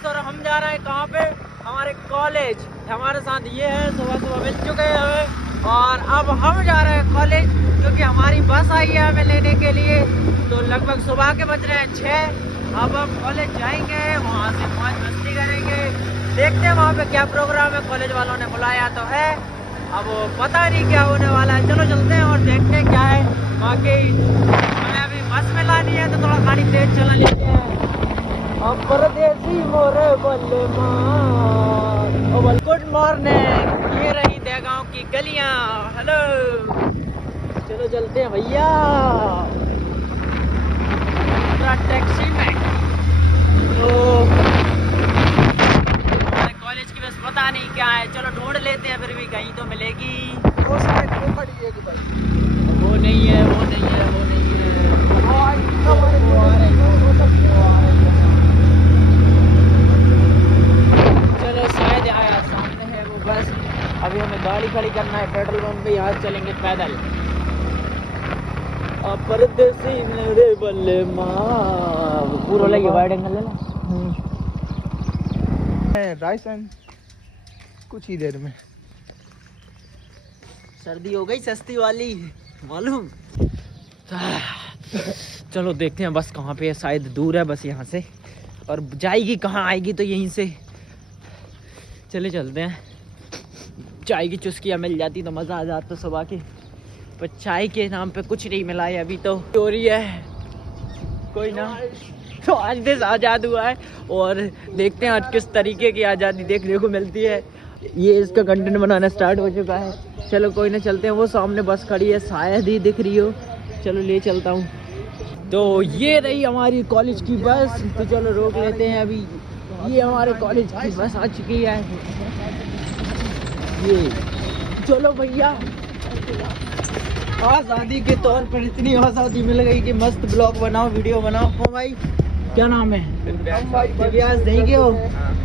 बस और हम जा रहे हैं कहाँ पे, हमारे कॉलेज। हमारे साथ ये है, सुबह सुबह मिल चुके हैं हमें और अब हम जा रहे हैं कॉलेज क्योंकि हमारी बस आई है हमें लेने के लिए। तो लगभग सुबह के बज रहे हैं 6। अब हम कॉलेज जाएंगे, वहाँ से मौज मस्ती करेंगे, देखते हैं वहाँ पे क्या प्रोग्राम है। कॉलेज वालों ने बुलाया तो है, अब पता नहीं क्या होने वाला है। चलो चलते हैं और देखते हैं क्या है। बाकी हमें अभी बस में लानी है तो थोड़ा गाड़ी तेज चला लेते हैं। अब परदेसी मोरे बल्ले मार। गुड मॉर्निंग, ये रही देगांव की गलियां। हेलो, चलो चलते हैं भैया टैक्सी में। तो हमारे कॉलेज की बस पता नहीं क्या है, चलो ढूंढ लेते हैं, फिर भी कहीं तो मिलेगी। वो शायद वो खड़ी है कि भाई वो नहीं है, वो नहीं है, वो नहीं है। वो आ रही चलो शायद आया, सामने है वो बस। अभी हमें गाड़ी खड़ी करना है पेट्रोल पंप पे, यहाँ चलेंगे पैदल। परदेसी मेरे बल्ले माँ, पूरा लगी वाइड एंगल है ना। रायसन कुछ ही देर में सर्दी हो गई सस्ती वाली, मालूम। चलो देखते हैं बस कहाँ पे है, शायद दूर है बस यहाँ से, और जाएगी कहाँ, आएगी तो यहीं से। चले चलते हैं। चाय की चुस्कियाँ मिल जाती तो मज़ा आ जाता सुबह की, पर चाय के नाम पे कुछ नहीं मिला है अभी तो। चोरी है कोई ना। तो आज देश आज़ाद हुआ है और देखते हैं आज किस तरीके की आज़ादी देखने को मिलती है। ये इसका कंटेंट बनाना स्टार्ट हो चुका है। चलो कोई ना, चलते हैं। वो सामने बस खड़ी है, शायद ही दिख रही हो। चलो ले चलता हूँ। तो ये रही हमारी कॉलेज की बस, तो चलो रोक लेते हैं अभी। ये हमारे कॉलेज की बस आ चुकी है। ये चलो भैया, आज़ादी के तौर पर इतनी आज़ादी मिल गई कि मस्त ब्लॉग बनाओ, वीडियो बनाओ। ओ भाई क्या नाम है? दिव्यास देंगे हो।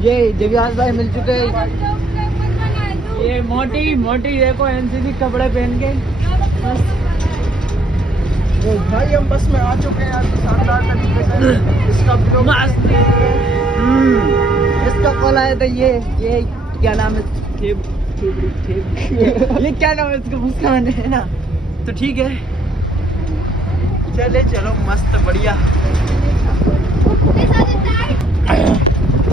ये दिव्यास भाई मिल चुके हैं। ये मोटी देखो एनसीसी कपड़े पहन के मस्त। तो भाई हम बस में आ चुके हैं यार, शानदार तरीके से इसका ब्लॉग मस्त। इसका कॉल आया था। ये क्या नाम है? ये क्या नाम है इसका? मुस्कान है ना। तो ठीक है, चलो मस्त बढ़िया।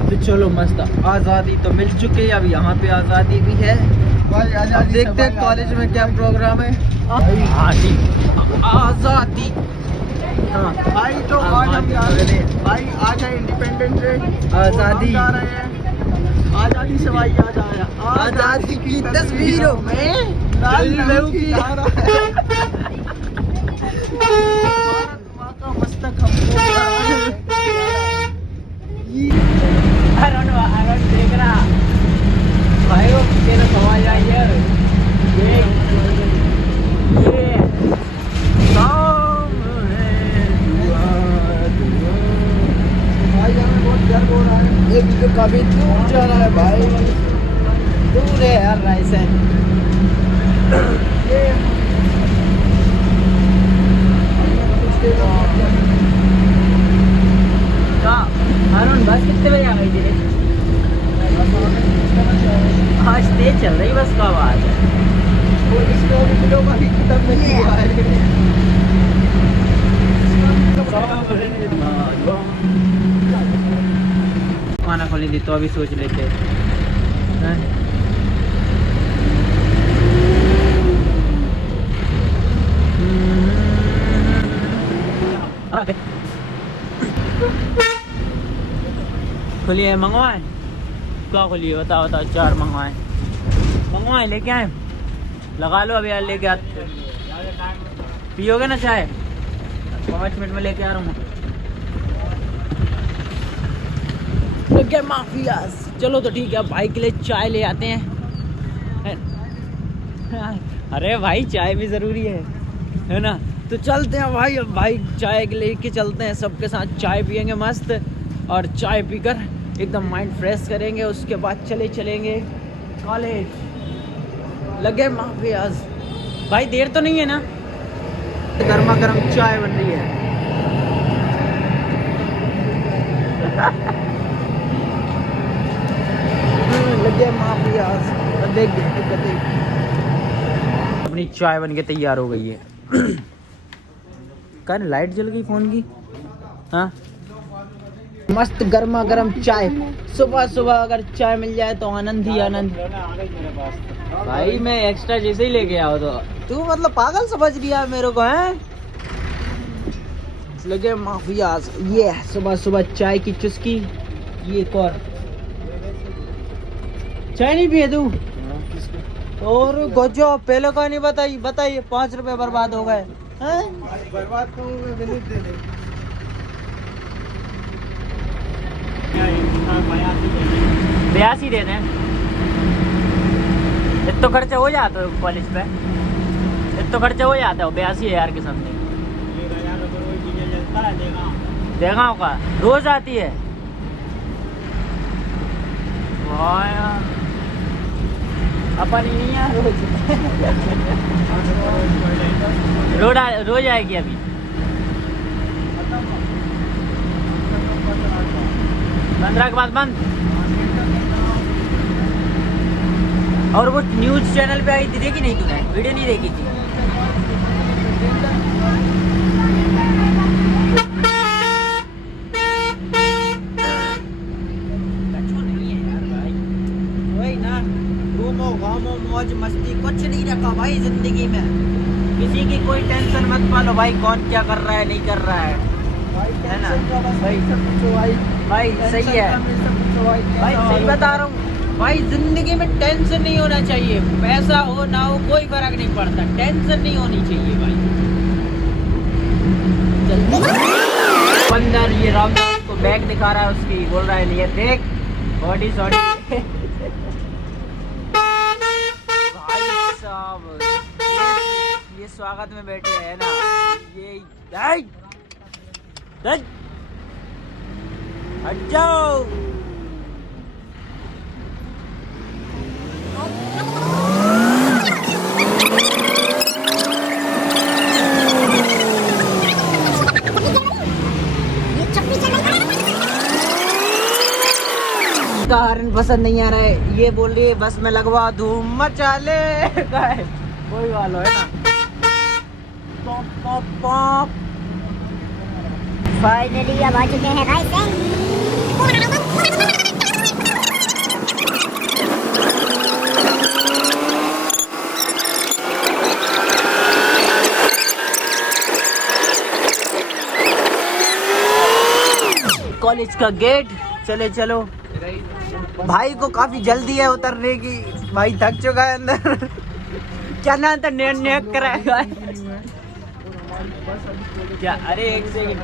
तो चलो मस्त, आज़ादी तो मिल चुकी है, अब यहाँ पे आज़ादी भी है। अब देखते हैं कॉलेज में क्या प्रोग्राम है। आज़ादी भाई तो आज हम जा रहे हैं भाई, आज है इंडिपेंडेंस डे, आज़ादी जा रहे हैं। आज़ादी से भाई याद आया, आज़ादी की तस्वीरों में लाल लहू की धारा है। भारत माँ का मस्तक हमको अरुण देख रहा भाई, वो तेरा सवाल आई है। ये भाई हमें बहुत गर्व हो रहा है। एक तो कभी दूर जाना है भाई, दूर है यार रायसन। ये अरुण बस कितने बजे आ गई थी? आज तेज चल रही बस का आवाज है। खाना खोली थी तो अभी सोच लेते हैं। खोलिए, मंगवाए क्या? खोलिए, बताओ 4 मंगवाए लेके आए। लगा लो अभी यार, लेके आते। पियोगे ना चाय? 5 मिनट में लेके आ रहा हूँ। माफियाज, चलो तो ठीक है, भाई के लिए चाय ले आते हैं। अरे भाई चाय भी जरूरी है ना। तो चलते हैं भाई, अब भाई चाय लेके चलते हैं, सबके साथ चाय पियेंगे मस्त, और चाय पीकर एकदम माइंड फ्रेश करेंगे। उसके बाद चलेंगे कॉलेज। लगे माफियाज भाई, देर तो नहीं है ना? गर्मा गर्म चाय बन रही है। चाय बन के तैयार हो गई है। कर लाइट जल गई फोन की। हाँ मस्त गर्मा गर्म चाय, सुबह सुबह अगर चाय मिल जाए तो आनंद ही आनंद। भाई मैं एक्स्ट्रा जैसे ही लेके आओ तो तू मतलब पागल समझ लिया मेरे को है। लगे माफियाज। ये सुबह सुबह चाय की चुस्की। ये एक और चाय नहीं पिए तू? और गजब, पहले का नहीं बताइए। बताइए 5 रुपए बर्बाद हो गए। बर्बाद तो मिनट दे दे। 82 दे दें। इतना खर्चा हो जाता है कॉलेज पे, इतना खर्चा हो जाता है 82,000 के समथिंग। देखा का रोज आती है। वाह यार, अपन ही नहीं है रोज रोज आएगी अभी। 15 के बाद बंद। और वो न्यूज चैनल पे आई थी, देखी नहीं तूने? वीडियो नहीं देखी थी? वही ना, घूमो घामो मौज मस्ती, कुछ नहीं रखा भाई जिंदगी में। किसी की कोई टेंशन मत पालो भाई, कौन क्या कर रहा है नहीं कर रहा है ना भाई। भाई सही है भाई, सही बता रहा हूँ भाई। जिंदगी में टेंशन नहीं होना चाहिए, पैसा हो ना हो कोई फर्क नहीं पड़ता, टेंशन नहीं होनी चाहिए भाई। अंदर ये रामदास को बैग दिखा रहा है उसकी, बोल रहा है ये देख बॉडी सॉडी। भाई साहब ये स्वागत में बैठे हैं ना, ये हट जाओ। हॉर्न पसंद नहीं आ रहा है, ये बोल रही है बस में लगवा धूम मचा ले। कोई वालो है ना। Pop pop pop. फाइनली अब आ चुके हैं भाई से। कॉलेज का गेट। चले चलो। भाई को काफी जल्दी है उतरने की, भाई थक चुका है अंदर। क्या ना तो नेक कराएगा क्या? अरे एक सेकंड,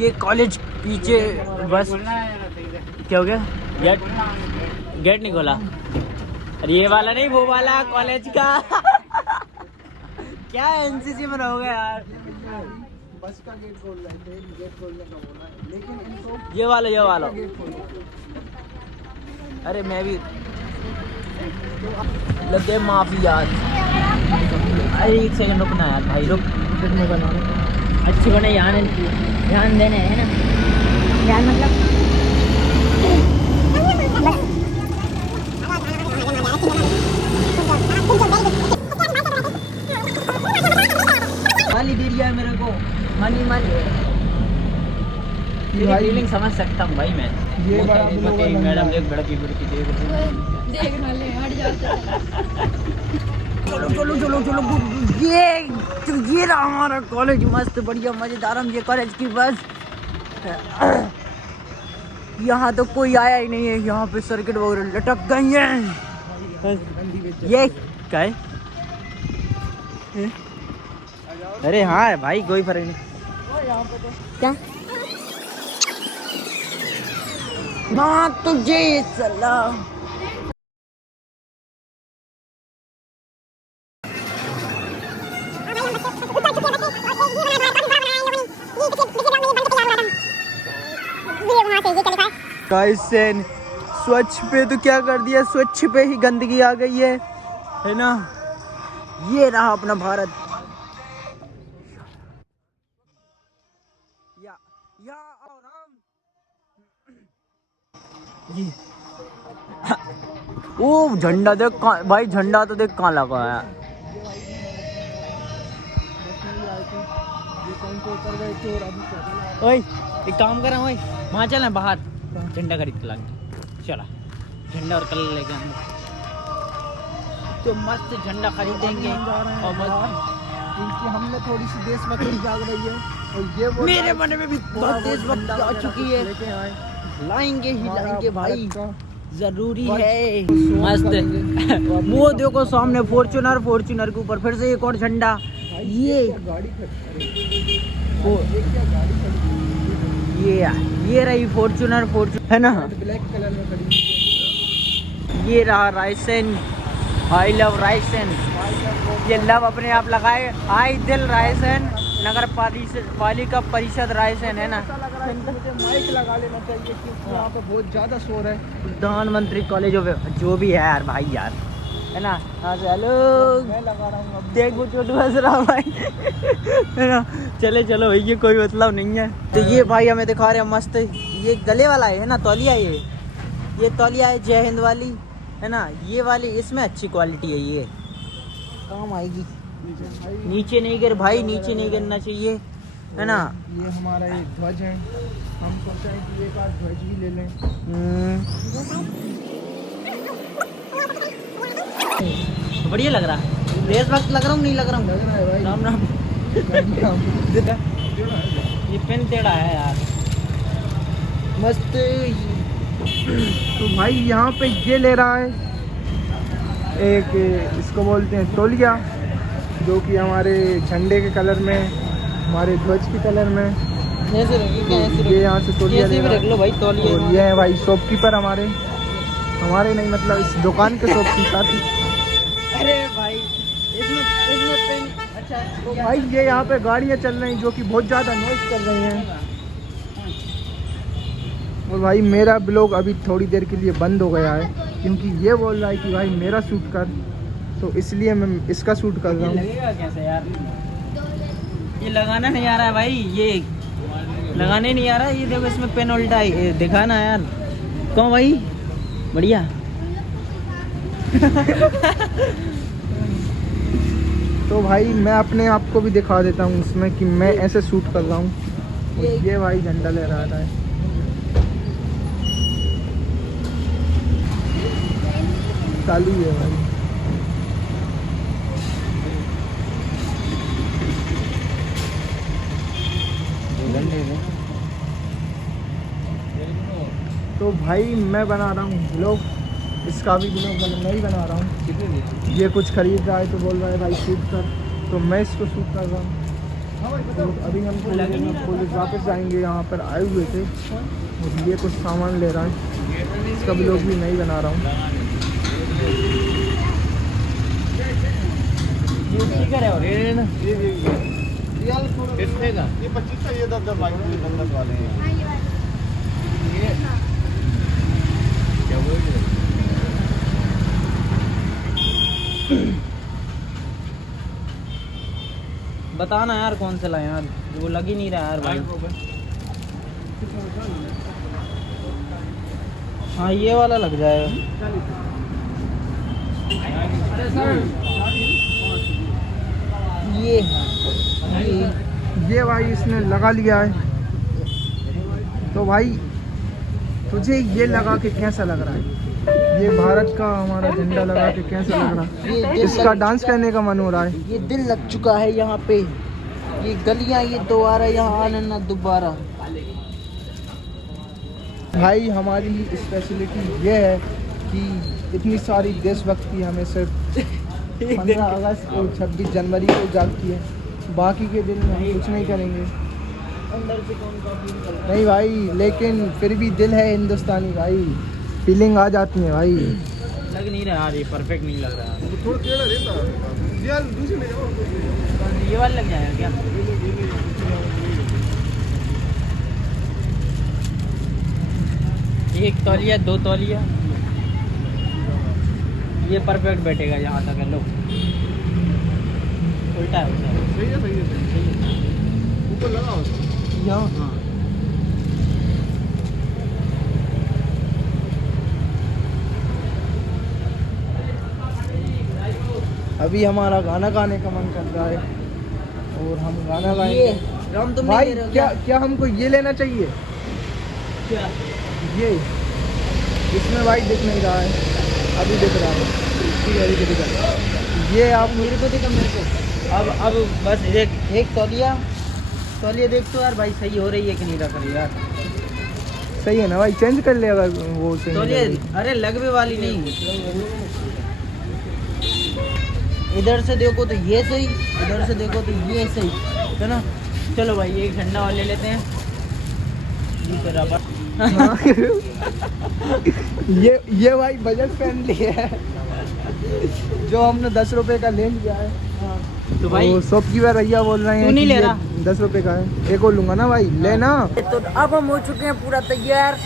ये कॉलेज पीछे बस क्या हो गया? गेट नहीं खोला। अरे ये वाला नहीं, वो वाला कॉलेज का। क्या एनसीसी में रहोगे यार? बस का गेट खोल रहा है, गेट खोलने का बोला है, लेकिन इनको ये वाला गेट खोल रहा है। अरे मैं भी लगे माफी यार। अरे एक सेकंड रुकना यार भाई, रुक। कितने बना अच्छी बने, ध्यान देने है ना। ध्यान मतलब गाली दे दिया है मेरे को। मनी तेरी फीलिंग समझ सकता हूँ भाई मैं। ये बड़ा मैडम देख बड़ा की देख देखना ले हट जाता है। चलो ये रहा हमारा कॉलेज, मस्त बढ़िया मजेदार। हम ये कॉलेज की बस। यहाँ तो कोई आया ही नहीं है, यहाँ पे सर्किट वगैरह लटक गई है। ये क्या है? अरे हाँ भाई कोई फर्क नहीं। क्या माँ तुझे सलाम। गाइस स्वच्छ पे तो क्या कर दिया, स्वच्छ पे ही गंदगी आ गई है ना। ये रहा अपना भारत। या आओ राम। ये ओ झंडा देख भाई, झंडा तो देख कहाँ लगा है। उतर गए थे और अभी पैदल ओए एक काम कर रहा हूँ भाई, वहाँ चलें बाहर, झंडा खरीद के लाएंगे। चला झंडा और कलर लेके आएंगे तो मस्त झंडा खरीदेंगे और मस्त, क्योंकि हमने थोड़ी सी देशभक्ति जाग रही है और ये मेरे मन में भी बहुत देशभक्ति आ चुकी है। लेके आए लाएंगे ही लाएंगे भाई, भारत जरूरी है। मस्त वो देखो सामने फॉर्च्यूनर, फॉर्च्यूनर के ऊपर फिर से एक और झंडा। ये गाड़ी खड़ी ये रही फॉर्च्यूनर, फॉर्च्यूनर है ना, ब्लैक कलर में खड़ी। ये रहा रायसेन, आई लव रायसेन। ये लव अपने आप लगाए, आई दिल रायसेन, नगर पालिका परिषद रायसेन है ना। ऐसा लग रहा है कि मुझे माइक लगा लेना चाहिए क्योंकि यहाँ पे बहुत ज़्यादा शोर है। प्रधानमंत्री कॉलेज जो भी है यार भाई यार, है ना। हाँ हेलो मैं लगा रहा हूँ अब। देख वो चोट बस रहा भाई है ना। चले चलो भाई, ये कोई मतलब नहीं है। तो ये भाई हमें दिखा रहे हैं मस्त, ये गले वाला है ना तौलिया, ये तौलिया है जय हिंद वाली है ना। ये वाली इसमें अच्छी क्वालिटी है, ये काम आएगी। नीचे नहीं गिर भाई, नीचे नहीं गिरना चाहिए है ना। ये हमारा एक ध्वज है, हम सोचा है कि एक आध ध्वज भी ले लें। बढ़िया लग रहा है, देशभक्त लग रहा हूँ नहीं लग रहा हूँ। लग रहा है भाई। राम राम। ये पेन टेढ़ा है यार, मस्त। तो भाई यहाँ पे ये ले रहा है एक, इसको बोलते हैं तौलिया, जो कि हमारे झंडे के कलर में, हमारे ध्वज के कलर में। ये यहाँ से तौलिया ले रहा रख लो भाई है। तौलिया। और ये है भाई शॉपकीपर हमारे नहीं मतलब इस दुकान के शॉपकीपर। अरे भाई इसमें पेन अच्छा। तो भाई ये यहाँ पे गाड़ियाँ चल रही हैं जो कि बहुत ज़्यादा नॉइज़ कर रही हैं। और भाई मेरा ब्लॉग अभी थोड़ी देर के लिए बंद हो गया है क्योंकि ये बोल रहा है कि भाई मेरा शूट कर, तो इसलिए मैं इसका शूट कर रहा हूँ। लगेगा कैसे यार, ये लगाना नहीं आ रहा है भाई, ये लगाने नहीं आ रहा है। ये देखो इसमें पेन उल्टा है, दिखाना यार। कौन भाई बढ़िया तो भाई मैं अपने आप को भी दिखा देता हूँ इसमें कि मैं ऐसे शूट कर रहा हूँ। ये भाई झंडा ले रहा है, चालू है भाई। तो भाई मैं बना रहा हूँ ब्लॉग, इसका भी ब्लॉग मैं ही बना रहा हूँ। ये कुछ खरीद रहा है तो बोल रहा है भाई शूट कर, तो मैं इसको शूट कर रहा हूँ। तो अभी हम कॉलेज वापस जाएंगे, यहाँ पर आए हुए थे और ये कुछ सामान ले रहा है, इसका ब्लॉग भी मैं ही बना रहा हूँ। ये स्पीकर है और ये 25 का, ये 10 बाइक 10 वाले हैं। ये क्या बोल रहे बताना यार कौन सा लाए यार, वो लग ही नहीं रहा यार भाई। हाँ ये वाला लग जाएगा। ये भाई इसने लगा लिया है। तो भाई तुझे ये लगा के कैसा लग रहा है? ये भारत का हमारा झंडा लगा के कैसा लग रहा है? इसका डांस करने का मन हो रहा है। ये दिल लग चुका है यहाँ पे, ये गलियाँ, ये दोबारा यहाँ आना ना दोबारा। भाई हमारी स्पेशलिटी ये है कि इतनी सारी देशभक्ति हमें सिर्फ 15 अगस्त और 26 जनवरी को जागती है, बाकी के दिन हम कुछ नहीं करेंगे। अंदर से कौन सा फील कर रहा है? नहीं भाई, लेकिन फिर भी दिल है हिंदुस्तानी भाई, फीलिंग आ जाती है भाई। लग नहीं रहा यार, ये परफेक्ट नहीं लग रहा है। थोड़ा टेढ़ा रहता है यार, दूसरे ले जाओ। ये वाला लग जाएगा क्या? एक तौलिया, 2 तौलिया, ये परफेक्ट बैठेगा यहाँ तक है। लो उल्टा है, उल्टा है। सही है, सही है, सही है। ऊपर लगाओ यहाँ हाँ अभी हमारा गाना गाने का मन कर रहा है और हम गाना गाएंगे। हम तुम भाई नहीं ले रहे हो क्या क्या हमको ये लेना चाहिए? क्या? ये इसमें भाई दिख नहीं रहा है, अभी दिख रहा है। ठीक है, अभी दिख रहा है। ये आप मेरे को देखा मेरे को। अब बस एक तौलिया देख तो यार भाई सही हो रही है कि नहीं रख रही यार। सही है ना भाई, चेंज कर ले अगर वो सही तौलिया नहीं लग अरे लगवे वाली नहीं, इधर से देखो तो ये सही, इधर से देखो तो ये सही है ना। चलो भाई एक झंडा और ले लेते हैं। रही। ये भाई बजट फ्रेंडली है, जो हमने 10 रुपए का ले लिया है। तो भाई वो शॉपकीपर भैया बोल रहे हैं तू नहीं कि ले ये रहा? 10 रुपए का है, एक और लूंगा ना भाई, लेना। तो अब हम हो चुके हैं पूरा तैयार।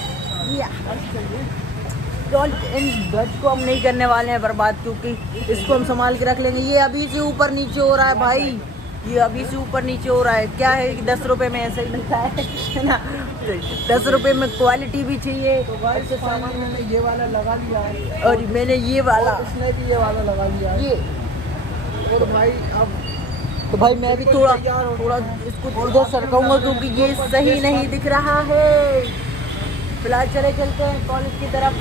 इन गज को हम नहीं करने वाले हैं बर्बाद, क्योंकि इसको हम संभाल के रख लेंगे। ये अभी से ऊपर नीचे हो रहा है भाई, ये अभी से ऊपर नीचे हो रहा है। क्या है कि 10 रुपए में ऐसा ही मिलता है ना। 10 रुपए में क्वालिटी भी चाहिए। तो भाई से सामान मैंने ये वाला लगा लिया है, और मैंने ये वाला, इसने भी ये वाला लगा लिया है। ये और भाई अब तो भाई मैं भी थोड़ा इसको इधर सरकाऊंगा, क्योंकि ये सही नहीं दिख रहा है। फिलहाल चलते हैं कॉलेज की तरफ।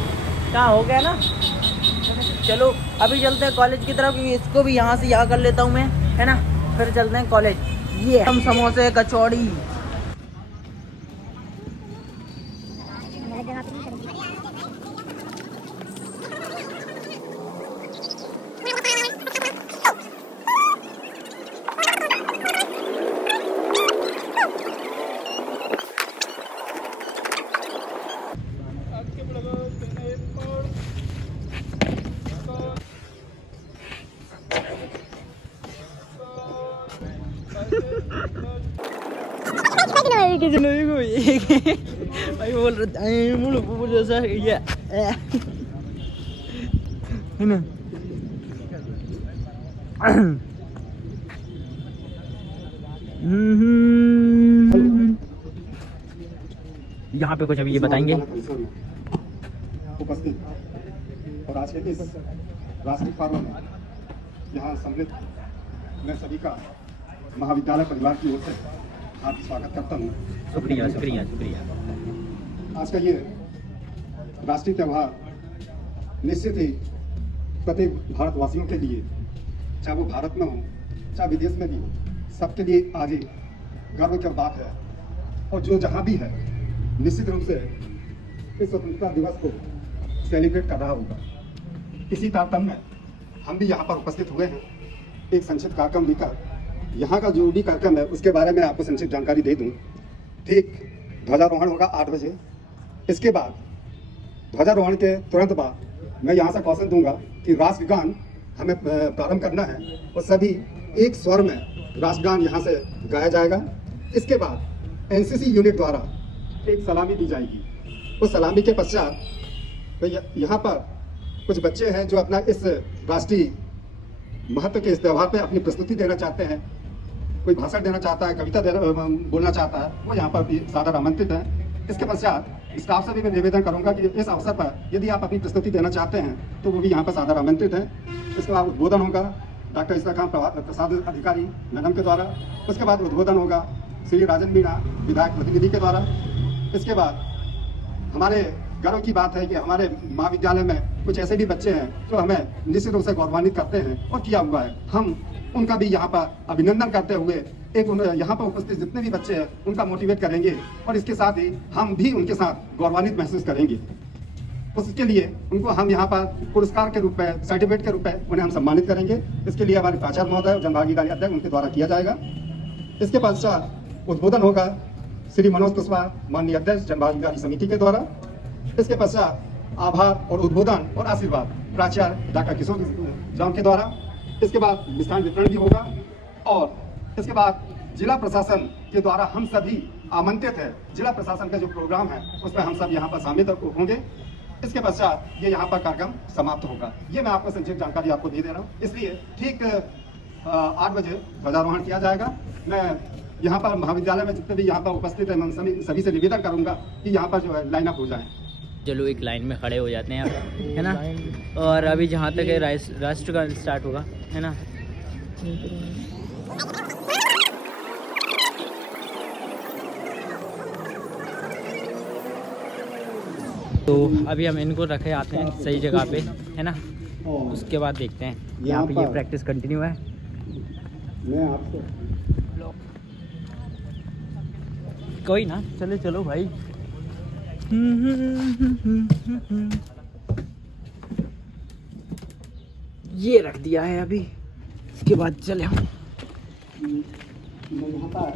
क्या हो गया ना, चलो अभी चलते हैं कॉलेज की तरफ, क्योंकि इसको भी यहाँ से यहाँ कर लेता हूँ मैं, है ना। फिर चलते हैं कॉलेज। ये हम समोसे कचौड़ी। भाई बोल रहे जैसा ये है ना। यहाँ पे कुछ अभी ये बताएंगे। उपस्थित और आज के इस राष्ट्रीय पर्व में यहाँ सम्मिलित मैं सभी का महाविद्यालय परिवार की ओर से हार्दिक स्वागत करता हूँ। शुक्रिया शुक्रिया शुक्रिया। आज का ये राष्ट्रीय त्यौहार निश्चित ही प्रत्येक भारतवासियों के लिए, चाहे वो भारत में हो चाहे विदेश में भी हो, सबके लिए आज एक गर्व की बात है। और जो जहाँ भी है निश्चित रूप से इस स्वतंत्रता दिवस को सेलिब्रेट कर रहा होगा। इसी तारतम्य में हम भी यहाँ पर उपस्थित हुए हैं एक संक्षिप्त कार्यक्रम लेकर। यहाँ का जो भी कार्यक्रम है उसके बारे में आपको संक्षिप्त जानकारी दे दूँ। ठीक ध्वजारोहण होगा 8 बजे। इसके बाद ध्वजारोहण के तुरंत बाद मैं यहाँ से कौशल दूंगा कि राष्ट्रगान हमें प्रारंभ करना है और सभी एक स्वर में राष्ट्रगान यहाँ से गाया जाएगा। इसके बाद एनसीसी यूनिट द्वारा एक सलामी दी जाएगी। उस सलामी के पश्चात तो यहाँ पर कुछ बच्चे हैं जो अपना इस राष्ट्रीय महत्व के इस त्यौहार पे अपनी प्रस्तुति देना चाहते हैं। कोई भाषण देना चाहता है, कविता बोलना चाहता है, वो यहाँ पर भी सादर आमंत्रित है। इसके पश्चात स्टाफ से भी मैं निवेदन करूंगा कि इस अवसर पर यदि आप अपनी प्रस्तुति देना चाहते हैं तो वो भी यहाँ पर सादर आमंत्रित है। इसके बाद उद्बोधन होगा डॉक्टर इसका प्रसाद अधिकारी मैडम के द्वारा। उसके बाद उद्बोधन होगा श्री राजन मीणा विधायक प्रतिनिधि के द्वारा। इसके बाद हमारे गर्व की बात है कि हमारे महाविद्यालय में कुछ ऐसे भी बच्चे हैं जो हमें निश्चित रूप से गौरवान्वित करते हैं और किया हुआ है। हम उनका भी यहाँ पर अभिनंदन करते हुए एक यहाँ पर उपस्थित जितने भी बच्चे हैं उनका मोटिवेट करेंगे और इसके साथ ही हम भी उनके साथ गौरवान्वित महसूस करेंगे। उसके लिए उनको हम यहाँ पर पुरस्कार के रूप में, सर्टिफिकेट के रूप में उन्हें हम सम्मानित करेंगे। इसके लिए हमारे प्राचार्य महोदय और जनभागीदारी अध्यक्ष उनके द्वारा किया जाएगा। इसके पश्चात उद्बोधन होगा श्री मनोज कुशवाहा माननीय अध्यक्ष जनभागीदारी समिति के द्वारा। इसके पश्चात आभार और उद्बोधन और आशीर्वाद प्राचार्य डॉक्टर किशोर जॉन के द्वारा। इसके बाद मिष्ठान वितरण भी होगा और इसके बाद जिला प्रशासन के द्वारा हम सभी आमंत्रित है। जिला प्रशासन का जो प्रोग्राम है उसमें हम सब यहाँ पर शामिल होंगे। इसके पश्चात ये यहाँ पर कार्यक्रम समाप्त होगा। ये मैं आपको संक्षिप्त जानकारी आपको दे रहा हूँ। इसलिए ठीक 8 बजे ध्वजारोहण किया जाएगा। मैं यहाँ पर महाविद्यालय में जितने भी यहाँ पर उपस्थित है मैं सभी से निवेदन करूँगा कि यहाँ पर जो है लाइन अप हो जाए। चलो एक लाइन में खड़े हो जाते हैं है ना। और अभी जहाँ तक है राष्ट्रगान स्टार्ट होगा है ना। तो अभी हम इनको रखे आते हैं सही जगह पे, है ना, और उसके बाद देखते हैं। यहाँ यहाँ पे ये पर- प्रैक्टिस कंटिन्यू है। मैं आपको कोई ना, चलो चलो भाई। ये रख दिया है अभी, इसके बाद चले हम। मैं यहाँ पर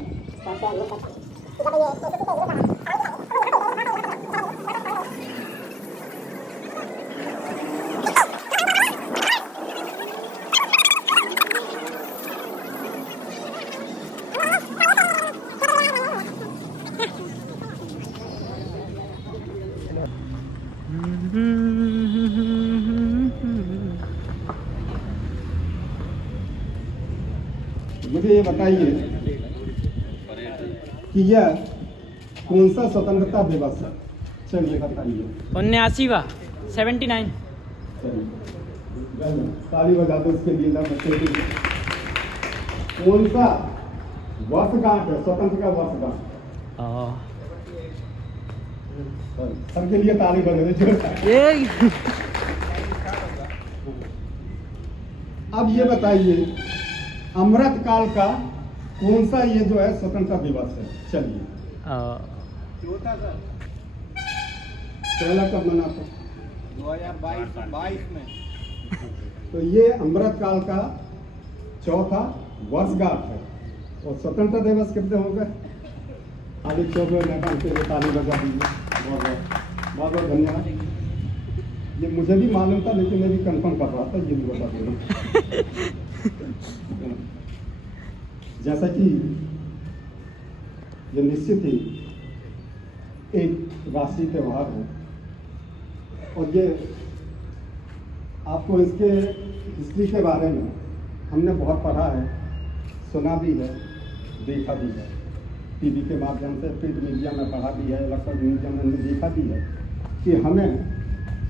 मुझे ये बताइए कि यह कौन सा स्वतंत्रता दिवस है? चलिए बताइए। 79वां 79। चलिए ताली बजा दो उसके लिए ना बच्चे के लिए। कौन सा वर्षगांठ है? स्वतंत्र का वर्षगांठ। सबके लिए ताली बजा दो जोरदार। ये अब ये बताइए अमृत काल का कौन सा ये जो है स्वतंत्रता दिवस है? चलिए पहला कब मना था? 2022 में। तो ये अमृत काल का चौथा वर्षगांठ है। और स्वतंत्रता दिवस कितने हो गए? खाली चौबे मैदान के लिए ताली बजा दीजिए। बहुत बहुत धन्यवाद। ये मुझे भी मालूम था लेकिन मैं भी कंफर्म कर रहा था, ये भी बता दे रहा। जैसा कि ये निश्चित ही एक राष्ट्रीय त्यौहार है और ये आपको इसके हिस्ट्री के बारे में हमने बहुत पढ़ा है, सुना भी है, देखा भी है। टीवी के माध्यम से, प्रिंट मीडिया में पढ़ा भी है, इलेक्ट्रॉनिक मीडिया में हमने देखा भी है कि हमें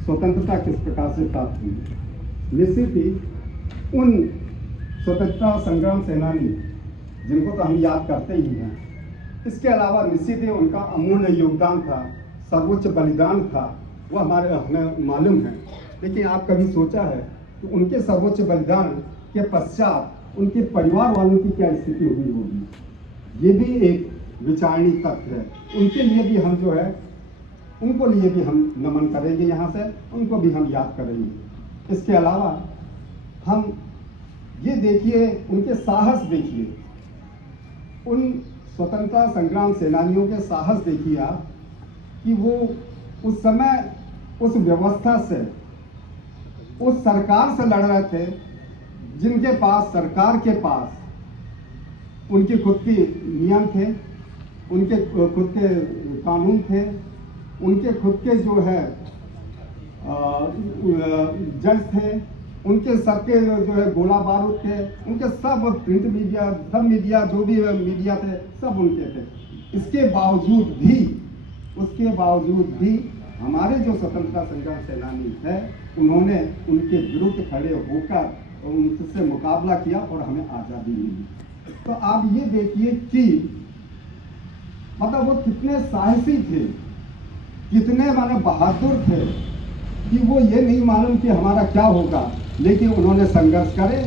स्वतंत्रता किस प्रकार से प्राप्त हुई। निश्चित ही उन स्वतंत्रता संग्राम सेनानी जिनको तो हम याद करते ही हैं, इसके अलावा निश्चित ही उनका अमूल्य योगदान था, सर्वोच्च बलिदान था, वो हमें मालूम है। लेकिन आप कभी सोचा है कि उनके सर्वोच्च बलिदान के पश्चात उनके परिवार वालों की क्या स्थिति हुई होगी? ये भी एक विचारणीय तथ्य है। उनके लिए भी हम जो है, उनको लिए भी हम नमन करेंगे, यहाँ से उनको भी हम याद करेंगे। इसके अलावा हम ये देखिए, उनके साहस देखिए, उन स्वतंत्रता संग्राम सेनानियों के साहस देखिए आप कि वो उस समय उस व्यवस्था से, उस सरकार से लड़ रहे थे जिनके पास, सरकार के पास उनके खुद के नियम थे, उनके खुद के कानून थे, उनके खुद के जो है जज थे, उनके सबके जो है गोला बारूद थे, उनके सब प्रिंट मीडिया, सब मीडिया जो भी मीडिया थे सब उनके थे। इसके बावजूद भी हमारे जो स्वतंत्रता संग्राम सेनानी है, उन्होंने उनके विरुद्ध खड़े होकर उनसे मुकाबला किया और हमें आज़ादी मिली। तो आप ये देखिए कि मतलब वो कितने साहसी थे, कितने माने बहादुर थे कि वो ये नहीं मालूम कि हमारा क्या होगा, लेकिन उन्होंने संघर्ष करे।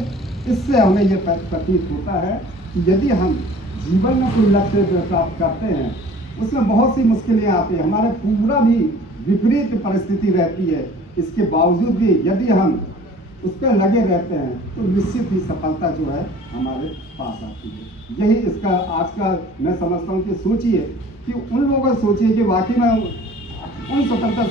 इससे हमें ये प्रतीत होता है कि यदि हम जीवन में कोई लक्ष्य प्राप्त करते हैं, उसमें बहुत सी मुश्किलें आती हैं, हमारे पूरा भी विपरीत परिस्थिति रहती है, इसके बावजूद भी यदि हम उस पर लगे रहते हैं तो निश्चित ही सफलता जो है हमारे पास आती है। यही इसका आज का मैं समझता हूँ कि सोचिए कि उन लोगों को सोचिए कि वाकई में उन स्वतंत्रता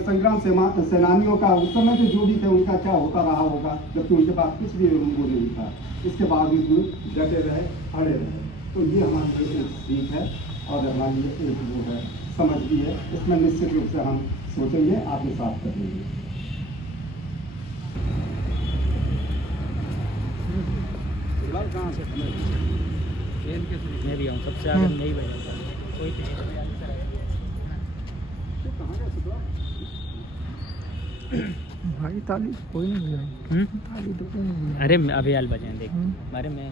संग्राम सेनानियों का उस समय के जो भी थे उनका क्या होता रहा होगा, जबकि उनके पास कुछ भी वो नहीं था, इसके बावजूद भी डटे रहे, अड़े रहे। तो ये हमारे लिए एक सीख है और हमारी एक वो है समझ भी है। इसमें निश्चित रूप से हम सोचेंगे, आत्मसात करेंगे। कहाँ से मैं भी आऊँ, सबसे आगे नहीं बजा कोई भाई ताली कोई नहीं बजाई, ताली तो कोई नहीं बजाई। अरे अभी आल बजाएं देख। अरे मैं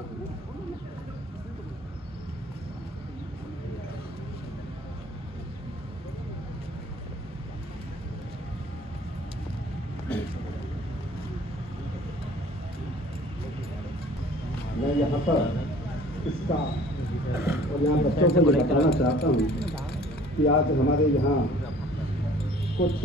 मैं यहाँ पर इसका और यहाँ बच्चों को बताना चाहता हूँ कि आज हमारे यहाँ कुछ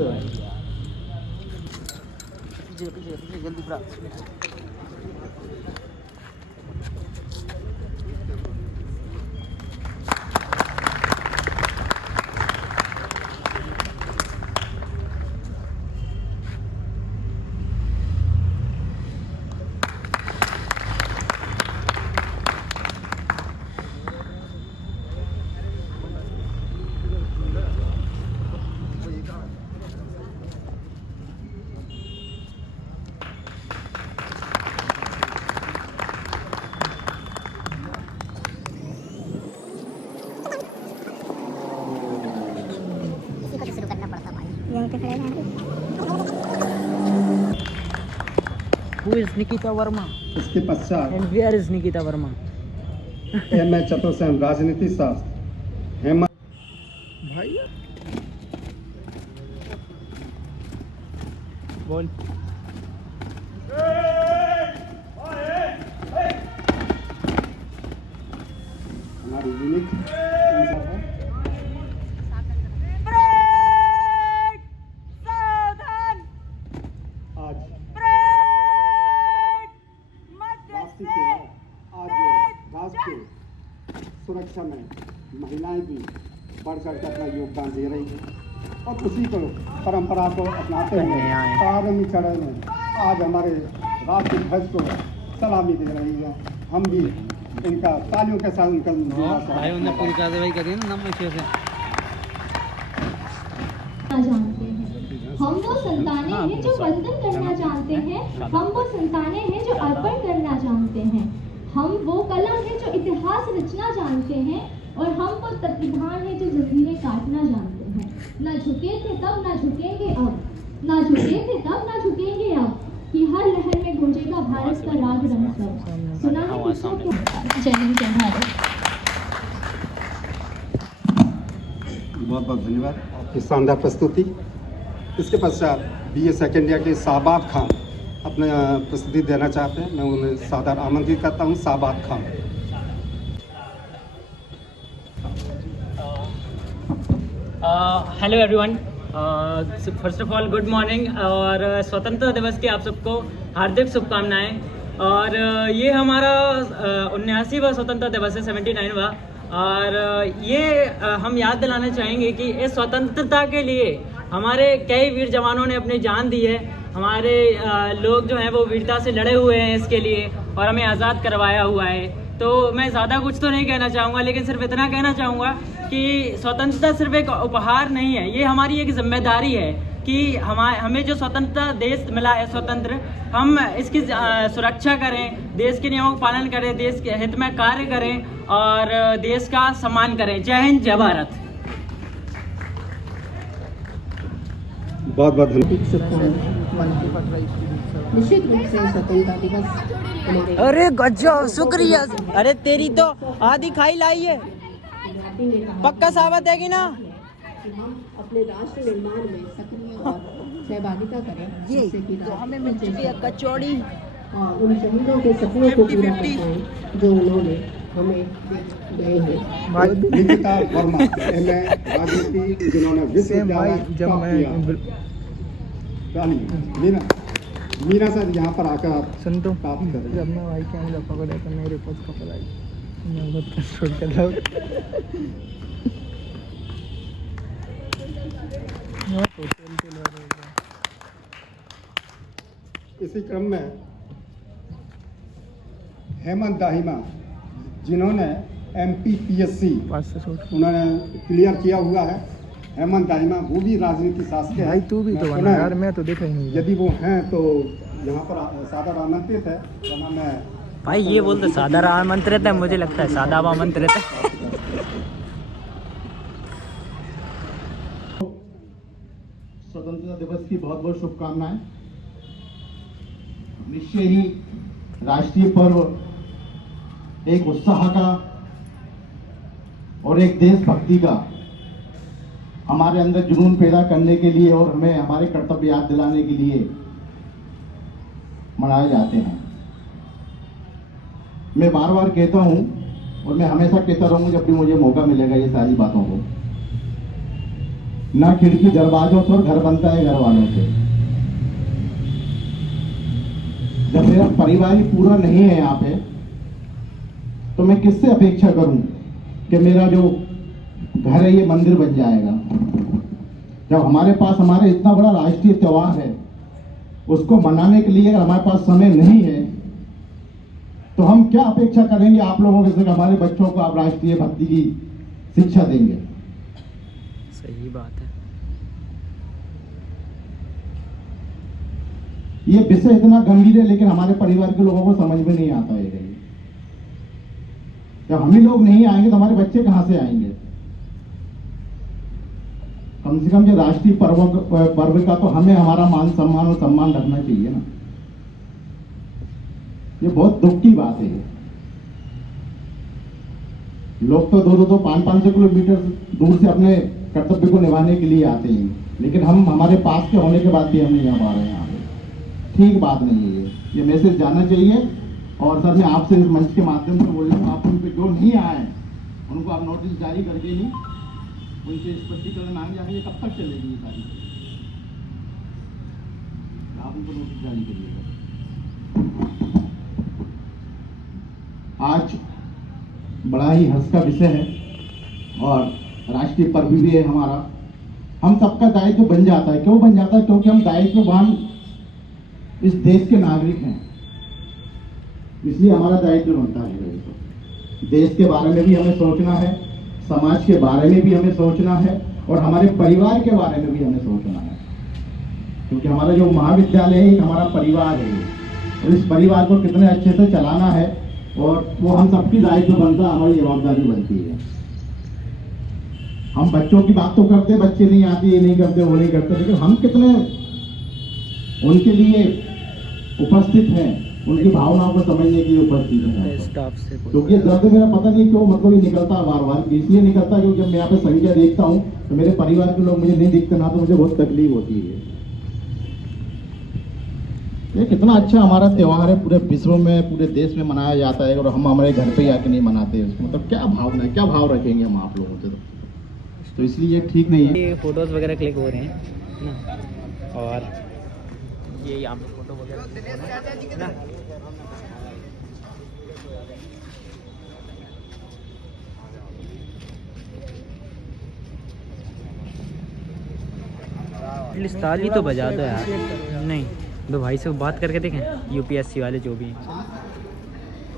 शुरू करना पड़ता भाई, यहीं पे खड़े हैं। Who is Nikita Verma? इसके पश्चात And where is Nikita Verma? M.A. Chatursen राजनीति शास्त्र, हेमंत भाई बोल। हमारी यूनिट आज राष्ट्रीय सेवा, आज राष्ट्र की सुरक्षा में महिलाएं भी बढ़ चढ़ कर अपना योगदान दे रही हैं और उसी को परंपरा को अपनाते हुए प्रारंभिक चरण में आज हमारे राष्ट्रीय ध्वज को सलामी दे रही है। हम भी इनका तालियों के साथ उनका भाई उन्हें पूरी कार्रवाई करी ना नम अच्छे से। जानते हैं हम वो संतानें हैं जो वंदन करना जानते हैं, हम वो संतानें हैं जो अर्पण करना जानते हैं, हम वो कला है जो इतिहास रचना जानते हैं और हम वो प्रतिभान है जो जंजीरें काटना जानते हैं। ना झुके थे तब ना झुकेंगे अब, ना झुके थे तब ना झुकेंगे अब, कि हर लहर में गूंजेगा भारत का राग रंग सब। सुना है किसको क्या? जय हिंद जय भारत। बहुत बहुत धन्यवाद आपकी शानदार प्रस्तुति। इसके पश्चात BA सेकेंड ईयर के शाहबाद खान अपना प्रस्तुति देना चाहते हैं। मैं उन्हें सादर आमंत्रित करता हूं। Shahbad Khan. Hello everyone, first of all good morning और स्वतंत्रता दिवस की आप सबको हार्दिक शुभकामनाएं। और ये हमारा 79वां स्वतंत्रता दिवस है, 79वां। और ये हम याद दिलाना चाहेंगे कि इस स्वतंत्रता के लिए हमारे कई वीर जवानों ने अपनी जान दी है। हमारे लोग जो हैं वो वीरता से लड़े हुए हैं इसके लिए और हमें आज़ाद करवाया हुआ है। तो मैं ज़्यादा कुछ तो नहीं कहना चाहूँगा, लेकिन सिर्फ इतना कहना चाहूँगा कि स्वतंत्रता सिर्फ एक उपहार नहीं है, ये हमारी एक जिम्मेदारी है कि हमें जो स्वतंत्रता देश मिला है स्वतंत्र, हम इसकी सुरक्षा करें, देश के नियमों का पालन करें, देश के हित में कार्य करें और देश का सम्मान करें। जय हिंद जय भारत। बहुत बहुत धन्यवाद। निश्चित रूप से स्वतंत्रता दिवस हमारे अरे गजब, शुक्रिया। अरे तेरी तो आधी खाई लाई है, पक्का साबित है कि ना? कि हम अपने राष्ट्र निर्माण में सक्रिय और सहभागिता करें, जिससे कि हमें मिल चुकी है कचौड़ी और उन शहीदों के सपनों को पूरा कर पाएं जो उन्होंने हमें गए हैं। निकिता वर्मा MA राजनीति, जिन्होंने विश्वविद्यालय जब मैं मीना सर यहाँ पर आकर सुन तो प्राप्त करें। जब मैं भाई कैमरा पकड़ा तो मेरे पास कपड़ा आई, मैं बहुत कंट्रोल कर रहा हूँ। इसी क्रम में हेमंत दाहिमा, जिन्होंने MPPSC उन्होंने क्लियर किया हुआ है। हेमंत दाहिमा वो भी राजनीति शास्त्र के भाई तू भी तो बना यार, मैं तो देखा ही नहीं। यदि वो हैं तो यहाँ पर सादर आमंत्रित है। वरना मैं भाई ये बोलते सादर आमंत्रित है, मुझे लगता है सादा आमंत्रित है। स्वतंत्रता दिवस की बहुत बहुत शुभकामनाएं। निश्चय ही राष्ट्रीय पर्व एक उत्साह का और एक देशभक्ति का हमारे अंदर जुनून पैदा करने के लिए और हमें हमारे कर्तव्य याद दिलाने के लिए मनाए जाते हैं। मैं बार बार कहता हूं और मैं हमेशा कहता रहूंगा जब भी मुझे मौका मिलेगा ये सारी बातों को, ना खिड़की दरवाजों से और घर बनता है घर वालों से। जब मेरा परिवार ही पूरा नहीं है यहाँ पे तो मैं किससे अपेक्षा करूं कि मेरा जो घर है ये मंदिर बन जाएगा। जब हमारे पास हमारा इतना बड़ा राष्ट्रीय त्योहार है उसको मनाने के लिए अगर हमारे पास समय नहीं है तो हम क्या अपेक्षा करेंगे आप लोगों के से हमारे बच्चों को आप राष्ट्रीय भक्ति की शिक्षा देंगे। सही बात है। ये विषय इतना गंभीर है लेकिन हमारे परिवार के लोगों को समझ में नहीं आता है। जब हम ही लोग नहीं आएंगे तो हमारे बच्चे कहां से आएंगे। कम से कम ये राष्ट्रीय पर्व का तो हमें हमारा मान सम्मान और सम्मान रखना चाहिए ना। ये बहुत दुख की बात है। लोग तो 200-500 किलोमीटर दूर से अपने कर्तव्य को निभाने के लिए आते हैं लेकिन हम हमारे पास के होने के बाद भी हम नहीं आ पा रहे हैं यहाँ पे। ठीक बात नहीं है ये मैसेज जाना चाहिए। और सर मैं आपसे इस मंच के माध्यम से बोल रहा हूँ आप उन पे जो नहीं आए उनको आप नोटिस जारी करके नहीं उनसे स्पष्टीकरण मांगे जाएंगे। कब तक चलेगी ये सारी, आप उनको नोटिस जारी करिएगा। आज बड़ा ही हर्ष का विषय है और राष्ट्रीय पर्व भी है हमारा। हम सबका दायित्व बन जाता है। क्यों बन जाता है? क्योंकि हम दायित्ववान इस देश के नागरिक हैं, इसलिए हमारा दायित्व बनता है। देश के बारे में भी हमें सोचना है, समाज के बारे में भी हमें सोचना है और हमारे परिवार के बारे में भी हमें सोचना है। क्योंकि हमारा जो महाविद्यालय है एक हमारा परिवार है और इस परिवार को कितने अच्छे से चलाना है और वो हम सबकी दायित्व बनता है, हमारी जवाबदारी बनती है। हम बच्चों की बात तो करते, बच्चे नहीं आते, ये नहीं करते, वो नहीं करते, लेकिन हम कितने उनके लिए उपस्थित हैं, उनकी भावनाओं को समझने के लिए उपस्थित है। क्योंकि ये दर्द मेरा पता नहीं क्यों मतलब ये निकलता बार बार इसलिए निकलता क्योंकि जब मैं यहाँ पे संख्या देखता हूँ तो मेरे परिवार के लोग मुझे नहीं दिखते ना तो मुझे बहुत तकलीफ होती है। ये कितना अच्छा हमारा त्यौहार है, पूरे विश्व में पूरे देश में मनाया जाता है और हम हमारे घर पे आके नहीं मनाते उसको। मतलब क्या भावना है, क्या भाव रखेंगे हम आप लोगों से। तो इसलिए ये ठीक नहीं है। ये फोटोज वगैरह क्लिक हो रहे हैं ना और ये यहाँ पे फोटो वगैरह ना। ताली तो बजा दो यार। नहीं दो भाई से बात करके देखें, यूपीएससी वाले जो भी हैं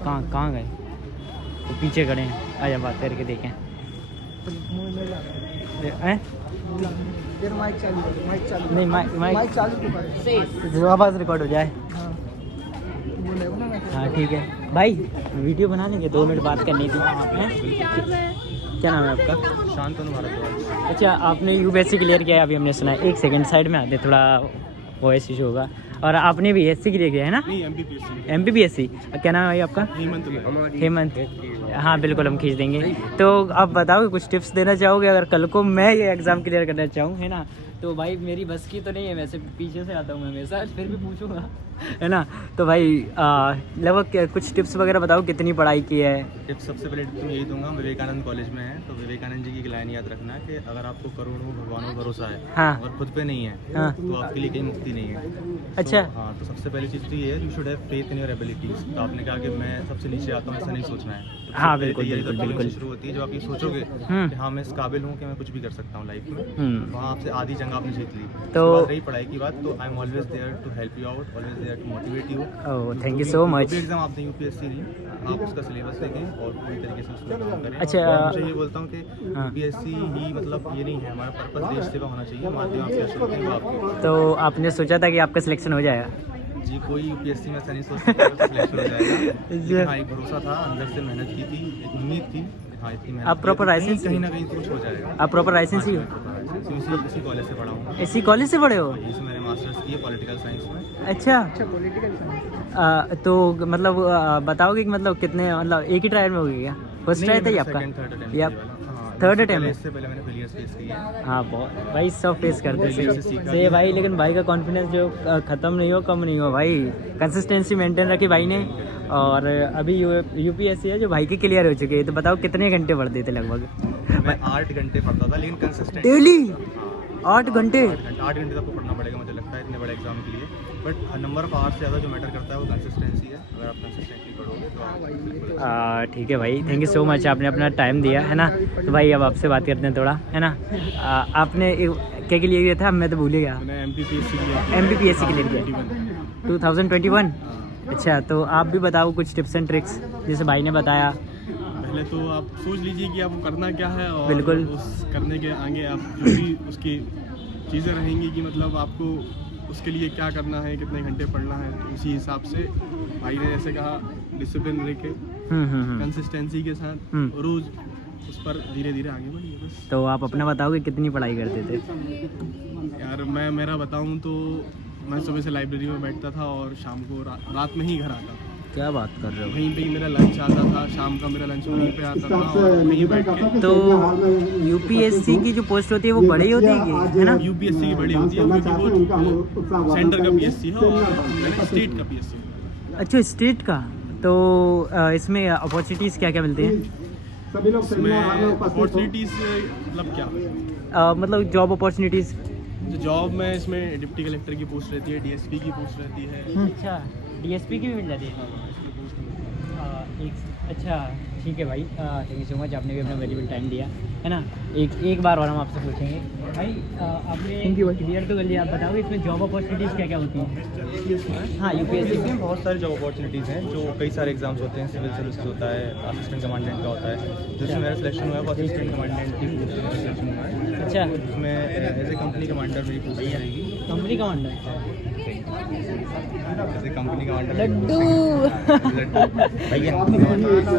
कहाँ गए, तो पीछे खड़े हैं, आजा बात करके देखें। नहीं माइक चालू आवाज़ रिकॉर्ड हो जाए। हाँ ठीक है भाई, वीडियो बना लेंगे, 2 मिनट बात करनी थी। क्या नाम है आपका? शांतनु भारद्वाज। अच्छा, आपने यूपीएससी क्लियर किया है अभी हमने सुना है। 1 सेकंड साइड में आते, थोड़ा वॉइस इशू होगा। और आपने भी एससी क्लियर किया है ना? एमपीपीएससी। क्या नाम है भाई आपका? हेमंत। हाँ बिल्कुल, हम खींच देंगे। तो आप बताओगे, कुछ टिप्स देना चाहोगे अगर कल को मैं ये एग्ज़ाम क्लियर करना चाहूँ, है ना? तो भाई मेरी बस की तो नहीं है, वैसे पीछे से आता हूँ मैं हमेशा, फिर भी पूछूंगा, है ना? तो भाई लगभग कुछ टिप्स वगैरह बताओ, कितनी पढ़ाई की है? टिप्स सबसे पहले तो यही दूंगा, विवेकानंद कॉलेज में है तो विवेकानंद जी की लाइन याद रखना है कि अगर आपको करोड़ों भगवानों भरोसा है, हाँ, और खुद पे नहीं है, हाँ, तो आपके लिए कहीं मुक्ति नहीं है। अच्छा। हाँ, तो सबसे पहली चीज़ तो ये है, you should have faith in your abilities. तो आपने कहा कि मैं सबसे नीचे आता हूँ, ऐसा नहीं सोचना है। हाँ बिल्कुल बिल्कुल बिल्कुल। शुरू होती है जब आप ये सोचोगे कि हाँ मैं इस काबिल हूँ कि मैं कुछ भी कर सकता हूँ लाइफ में, वहाँ आपसे आधी जंग आपने जीत ली। तो रही पढ़ाई की बात, तो I am always there to help you out, always there to motivate you. Oh thank you so much. Exam आपने यूपीएससी दी, आप उसका सिलेबस देखें और पूरी तरीके से उसको काम करें। अच्छा, और मैं ये बोलता हूँ कि यूपीएससी ही मतलब ये नहीं है, हमारा पर्पस देश सेवा होना चाहिए। माध्यम आप क्या शुरू करेंगे आपको। तो आपने सोचा था कि आपका सिलेक्शन हो जाएगा? जी कोई यूपीएससी में ऐसा नहीं सोचता सिलेक्शन हो जाएगा। हाँ, एक भरोसा था, अंदर से मेहनत की थी, एक उम्मीद थी। हाँ, इतनी मेहनत। आप प्रॉपर लाइसेंस कहीं ना कहीं कुछ हो जाएगा। आप प्रॉपर लाइसेंस ही हो? इसी कॉलेज से पढ़ा हूँ। इसी कॉलेज से पढ़े हो? मास्टर्स की है पॉलिटिकल साइंस में। अच्छा पॉलिटिकल साइंस। तो मतलब बताओगे कि मतलब कितने, मतलब एक ही ट्रायल में हो गया क्या? फर्स्ट ट्रायल था ये आपका या थर्ड अटेम्प्ट? इससे पहले मैंने फेलियर्स फेस किए हैं। हाँ बहुत भाई, सब फेस करते सही भाई, लेकिन भाई का कॉन्फिडेंस जो ख़त्म नहीं हो, कम नहीं हो भाई, कंसिस्टेंसी मेंटेन रखी भाई ने। और अभी यूपीएससी है जो भाई की क्लियर हो चुकी है। तो बताओ कितने घंटे पढ़ते थे लगभग? मैं 8 घंटे पढ़ता था, लेकिन कंसिस्टेंट डेली 8 घंटे? 8 घंटे तक पढ़ना पड़ेगा मुझे लगता है इतने बड़े एग्जाम के लिए। बट नंबर ऑफ आवर्स से ज़्यादा जो मैटर करता है वो कंसिस्टेंसी है। अगर आप कंसिस्टेंटली पढ़ोगे तो ठीक है भाई, थैंक यू सो मच, आपने अपना टाइम दिया है ना। तो भाई अब आपसे बात करते हैं थोड़ा, है ना। आपने क्या के लिए किया था? मैं तो भूल ही गया। मैंने MPPSC किया। MPPSC के लिए किया 2021। अच्छा, तो आप भी बताओ कुछ टिप्स एंड ट्रिक्स जैसे भाई ने बताया। पहले तो आप सोच लीजिए कि आपको करना क्या है, और बिल्कुल। उस करने के आगे आप जो भी उसकी चीज़ें रहेंगी कि मतलब आपको उसके लिए क्या करना है, कितने घंटे पढ़ना है, तो उसी हिसाब से भाई ने जैसे कहा डिसिप्लिन रखे, कंसिस्टेंसी के साथ रोज़ उस पर धीरे धीरे आगे बढ़िए बस। तो आप अपना बताओगे कितनी पढ़ाई करते थे? यार मैं मेरा बताऊं तो मैं सुबह से लाइब्रेरी में बैठता था और शाम को रात में ही घर आता था। क्या बात कर रहे हो? वहीं पे ही मेरा लंच आता था, शाम का मेरा लंच वहीं पे आता था और वहीं बैठ के। तो यूपीएससी की जो पोस्ट होती है वो बड़ी होती है, है ना? यूपीएससी की बड़ी होती है क्योंकि वो सेंटर का पीएससी है और मैंने स्टेट का पीएससी। अच्छा, स्टेट का। तो इसमें अपॉर्चुनिटीज़ क्या क्या मिलती हैं? इसमें अपॉर्चुनिटीज़ मतलब क्या? मतलब जॉब अपॉर्चुनिटीज़। जॉब में इसमें डिप्टी कलेक्टर की पोस्ट रहती है, डीएसपी की पोस्ट रहती है। अच्छा, डीएसपी की भी मिल जाती है। अच्छा ठीक है भाई, थैंक यू सो मच, आपने भी अपना वैल्यूबल टाइम दिया, है ना। एक बार और हम आपसे पूछेंगे भाई, आपने क्लियर तो कर लिया, आप बताओगे इसमें जॉब अपॉर्चुनिटीज़ क्या क्या होती हैं? हाँ, यूपीएससी में बहुत सारी जॉब अपॉर्चुनिटीज़ हैं। जो कई सारे एग्जाम्स होते हैं, सिविल सर्विस होता है, असिस्टेंट कमांडेंट का होता है। जिसमें मेरा सिलेक्शन हुआ है वो असिस्टेंट कमांडेंट की सिलेक्शन हुआ है। अच्छा, उसमें एज ए कंपनी कमांडर मेरी पोस्ट रहेगी। Company commander? जैसे कंपनी कमांडर लड्डू भैया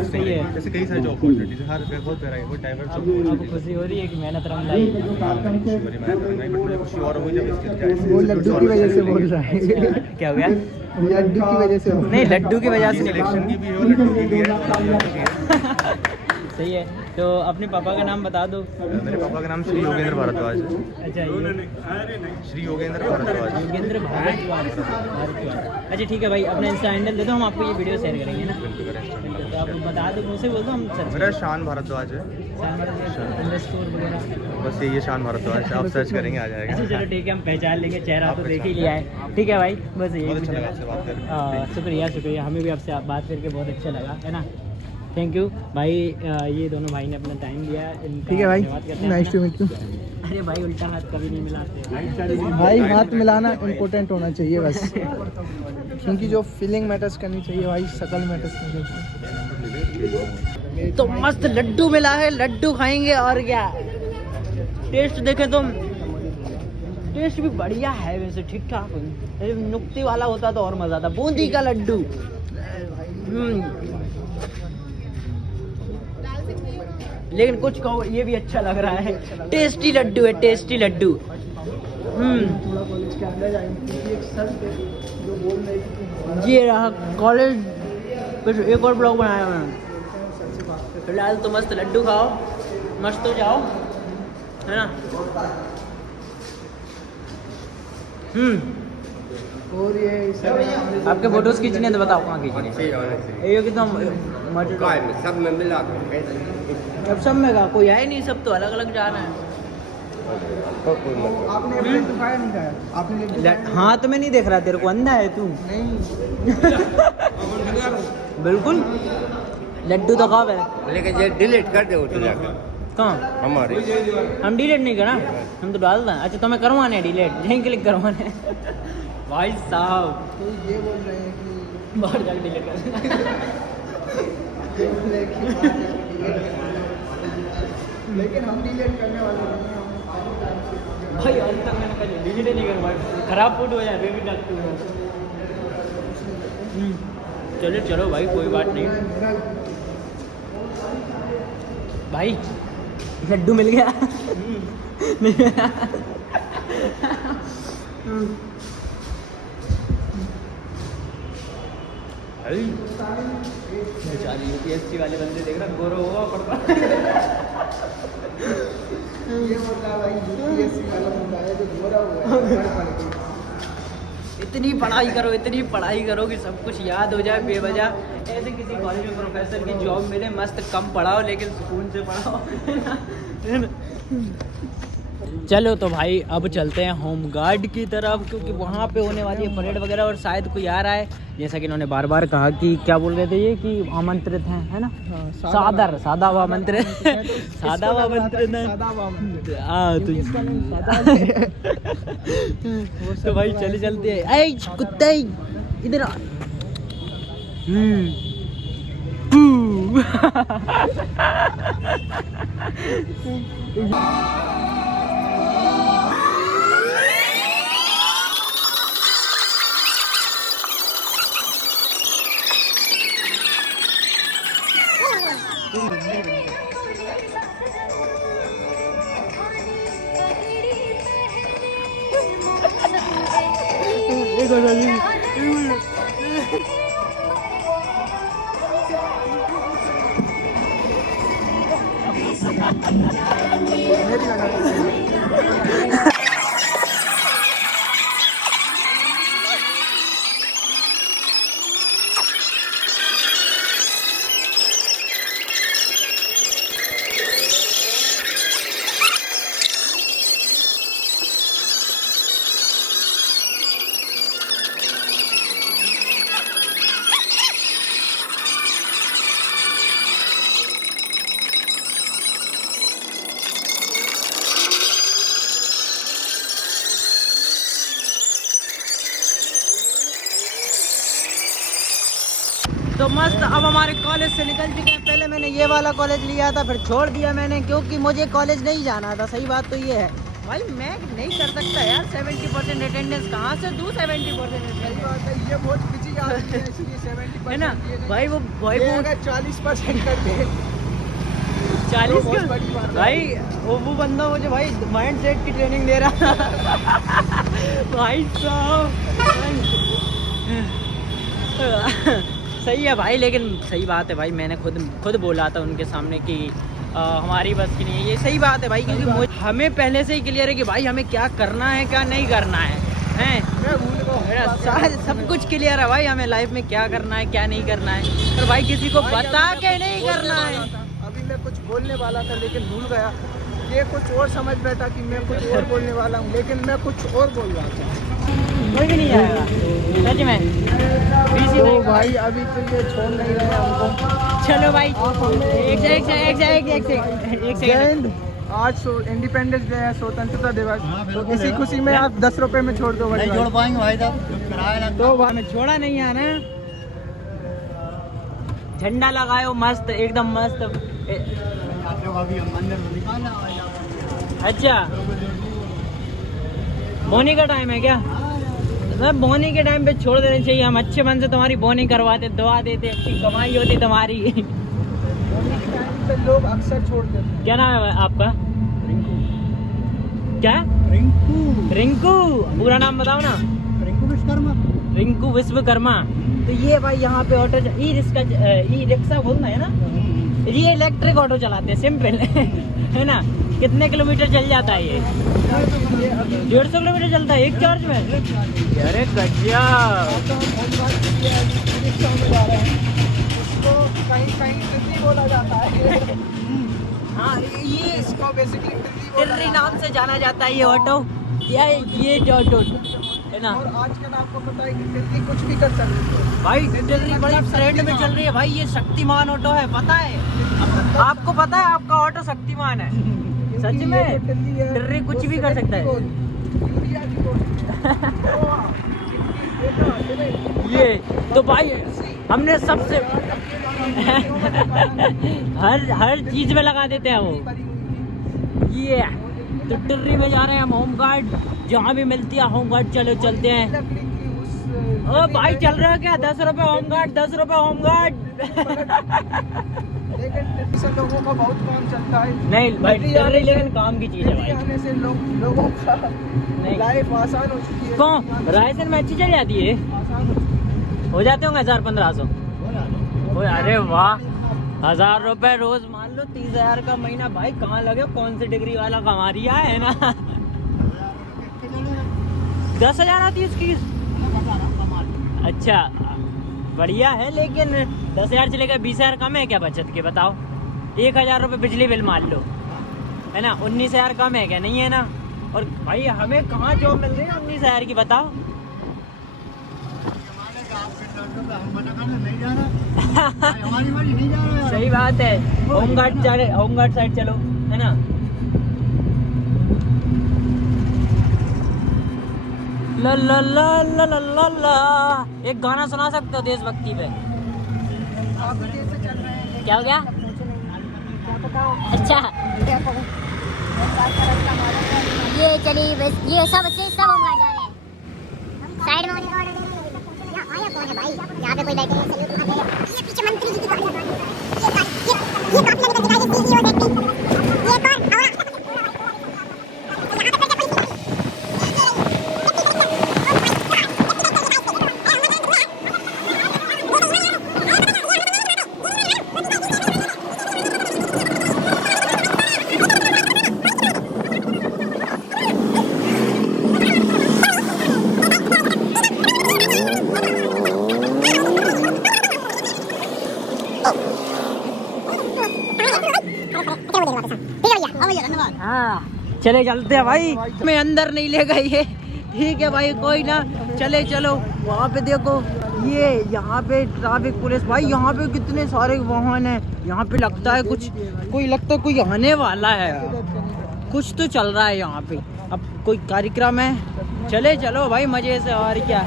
सही है। जैसे कई सारी जॉब अपॉर्चुनिटीज़ हर बहुत बहुत डाइवर्स अब खुशी हो रही है कि मेहनत रंग लाई। मुझे खुशी और हुई जब इसके वो लड्डू की वजह से बोल रहा है। क्या हो गया? लड्डू की वजह से? नहीं, लड्डू की वजह से नहीं। सिलेक्शन की भी है और लड्डू की भी है। सही है। तो अपने पापा का नाम बता दो। मेरे पापा का नाम श्री योगेंद्र भारद्वाज है। अच्छा, श्री योगेंद्र भारद्वाज। योगेंद्र भारद्वाज। अच्छा ठीक है भाई, अपना इंस्टा हैंडल दे दो, हम आपको ये वीडियो शेयर करेंगे ना। तो आप बता दो, मुझसे बोल दो, हम सर्च मेरा शान भारद्वाज है। अंडरस्कोर वगैरह बस ये शान भारद्वाज, आप सर्च करेंगे आ जाएगा। अच्छा चलो ठीक है, हम पहचान लेंगे, चेहरा तो देख ही लिया है। ठीक है भाई, बस यही बहुत अच्छा लगा आपसे बात करके। शुक्रिया, हमें भी आपसे बात करके बहुत अच्छा लगा, है ना। थैंक यू भाई, ये दोनों भाई ने अपना टाइम दिया। ठीक है भाई, नाइस टू मीट यू। अरे भाई, उल्टा हाथ कभी नहीं मिलाते भाई, हाथ मिलाना इम्पोर्टेंट होना चाहिए बस, क्योंकि जो फीलिंग मैटर्स करनी चाहिए भाई, शकल मैटर्स करनी चाहिए। तो मस्त लड्डू मिला है, लड्डू खाएंगे और क्या। टेस्ट देखें तो टेस्ट भी बढ़िया है वैसे, ठीक ठाक। नुक्ती वाला होता तो और मज़ा आता। बूंदी का लड्डू, लेकिन कुछ कहो, ये भी अच्छा लग रहा है। टेस्टी लड्डू है, टेस्टी लड्डू। ये रहा कॉलेज, कुछ एक और ब्लॉग बनाया मैंने। फिलहाल तो मस्त लड्डू खाओ, मस्त हो जाओ, है ना। और ये आपके फोटोज खींचने तो बताओ कहाँ खींचने? ये कितना सब में मिला, अब सब में का कोई है नहीं, सब तो अलग अलग जाना है। आपने नहीं खाया? आपने? हाँ, तो मैं नहीं देख रहा, तेरे को अंधा है तू? नहीं। बिल्कुल, लड्डू तो खाओ है, लेकिन ये डिलीट कर दो कहाँ? हमारे हम डिलीट नहीं करा, हम तो डाल दें। अच्छा, तो मैं करवाने डिलीट, यहीं क्लिक करवाने। भाई साहब तो ये बोल रहे हैं कि बाहर जाकर डिलीट कर। लेकिन हम डिलीट करने वाले नहीं हैं भाई, आज तक मैंने कभी डिलीट नहीं करवाया। खराब फोटो हो जाए बेबी डॉक्टर। चलो चलो भाई, कोई बात नहीं भाई, लड्डू मिल गया। बेचारी यूपीएससी वाले बंदे देख रहा गोरो होगा पड़ता ये बोलता भाई यूपीएससी वाला बंदा है जो गोरा हुआ है पढ़ के। इतनी पढ़ाई करो कि सब कुछ याद हो जाए बेवजह। ऐसे किसी कॉलेज में प्रोफेसर की जॉब मिले, मस्त कम पढ़ाओ लेकिन सुकून से पढ़ाओ। चलो तो भाई अब चलते हैं होम गार्ड की तरफ, क्योंकि वहाँ पे होने वाली है परेड वगैरह और शायद कोई आ रहा है। जैसा कि इन्होंने बार बार कहा कि क्या बोल रहे थे ये कि आमंत्रित हैं, है ना? सादा आमंत्रित तो भाई चले चलते हैं। ऐ कुत्ते इधर आ। तो मस्त अब हमारे कॉलेज से निकल चुके हैं। पहले मैंने ये वाला कॉलेज लिया था, फिर छोड़ दिया मैंने क्योंकि मुझे कॉलेज नहीं जाना था। सही बात तो ये है भाई, मैं नहीं कर सकता यार 70% अटेंडेंस कहाँ से दूँ 70%। सही बात है, ये बहुत बिजी आदमी है इसलिए 70% है ना भाई? वो भाई वो 40% कर दे 40 बहुत बड़ी बात है। भाई वो बंदा मुझे भाई माइंड सेट की ट्रेनिंग दे रहा भाई साहब सही है भाई, लेकिन सही बात है भाई, मैंने खुद बोला था उनके सामने कि हमारी बस की नहीं है। ये सही बात है भाई, क्योंकि हमें पहले से ही क्लियर है कि भाई हमें क्या करना है क्या नहीं करना है, हैं? सब कुछ क्लियर है भाई, हमें लाइफ में क्या करना है क्या नहीं करना है, पर भाई किसी को बता के नहीं करना है। अभी मैं कुछ बोलने वाला था लेकिन भूल गया। ये कुछ और समझ बैठा कि मैं कुछ और बोलने वाला हूँ, लेकिन मैं कुछ और बोल रहा था। कोई भी नहीं आएगा सच में। तो भाई अभी तो ये छोड़ नहीं रहे हमको। चलो भाई एक सेकंड। आज इंडिपेंडेंस डे है, स्वतंत्रता दिवस, तो इसी खुशी में आप 10 रुपए में छोड़ दो। नहीं जोड़ पाएंगे भाई साहब, तो भाई में छोड़ा नहीं है ना। झंडा लगाओ मस्त एकदम मस्त। अच्छा बोनी का टाइम है क्या? सब बोनी के टाइम पे छोड़ देना चाहिए। हम अच्छे मन से तुम्हारी बोनी करवाते, दवा देते, अच्छी कमाई होती तुम्हारी। तो लोग अक्सर छोड़ देते हैं। क्या नाम है आपका? क्या? रिंकू। पूरा नाम बताओ ना। रिंकू विश्वकर्मा। तो ये भाई यहाँ पे ऑटो ई रिक्शा बोलना है ना, ये इलेक्ट्रिक ऑटो चलाते हैं, सिंपल है ना। कितने किलोमीटर चल जाता है ये? 150 किलोमीटर चलता है एक चार्ज में। अरे गजब। कहीं बोला जाता है। हाँ ये इसको बेसिकली टिर्री नाम से जाना जाता है ये ऑटो, ये ऑटो है ना। और आजकल आपको पता है कि टिर्री कुछ भी कर सकती है भाई। टिर्री बड़ी ट्रेंड में चल रही है भाई। ये शक्तिमान ऑटो है, पता है आपको? पता है आपका ऑटो शक्तिमान है सच में। टिर्री कुछ भी कर सकता है। ये तो भाई हमने सबसे हर चीज में लगा देते हैं वो। ये तो टिर्री में जा रहे हैं हम, होम गार्ड जहाँ भी मिलती है होम गार्ड। चलो चलते हैं। ओ भाई चल रहा है क्या? 10 रुपए होम गार्ड, 10 रुपए होम गार्ड। लेकिन लोगों का बहुत काम चलता है। नहीं भाई टिर्री लेकिन काम की चीज है भाई। आने से लोगों का लाइफ आसान हो चुकी है। कौन रायसन में अच्छी चल जाती है? आसान हो जाते होंगे 1000-1500। अरे वाह, 1000 रुपए रोज मान लो, 30,000 का महीना। भाई कहाँ लगे, कौन सी डिग्री वाला कमा रिया है ना। 10,000 आती है इसकी। अच्छा बढ़िया है, लेकिन 10,000 चलेगा, 20,000 कम है क्या बचत के, बताओ। 1,000 रुपये बिजली बिल मान लो, है ना। 19,000 कम है क्या, नहीं है ना। और भाई हमें कहाँ जॉब मिल रही है 19,000 की, बताओ। सही बात है, होमगार्ड साइड चलो, है ना। ला ला ला ला ला ला ला। एक गाना सुना सकते हो देशभक्ति पे? क्या हो गया? अच्छा ये चली बस, ये सब हम आ जा रहे हैं साइड में। आया कौन है भाई, यहाँ पे कोई बैठे हैं, सैल्यूट मार रहे हैं। ये पीछे मंत्री जी की गाड़ी है, ये काफी लंबी दिखाई दे रही है, ये कौन चले चलते हैं भाई, मैं अंदर नहीं ले गई है, ठीक है भाई, कोई ना, चले चलो। वहाँ पे देखो, ये यहाँ पे ट्रैफिक पुलिस, भाई यहाँ पे कितने सारे वाहन हैं। यहाँ पे लगता है कोई आने वाला है, कुछ तो चल रहा है यहाँ पे, अब कोई कार्यक्रम है। चले चलो भाई मजे से, और क्या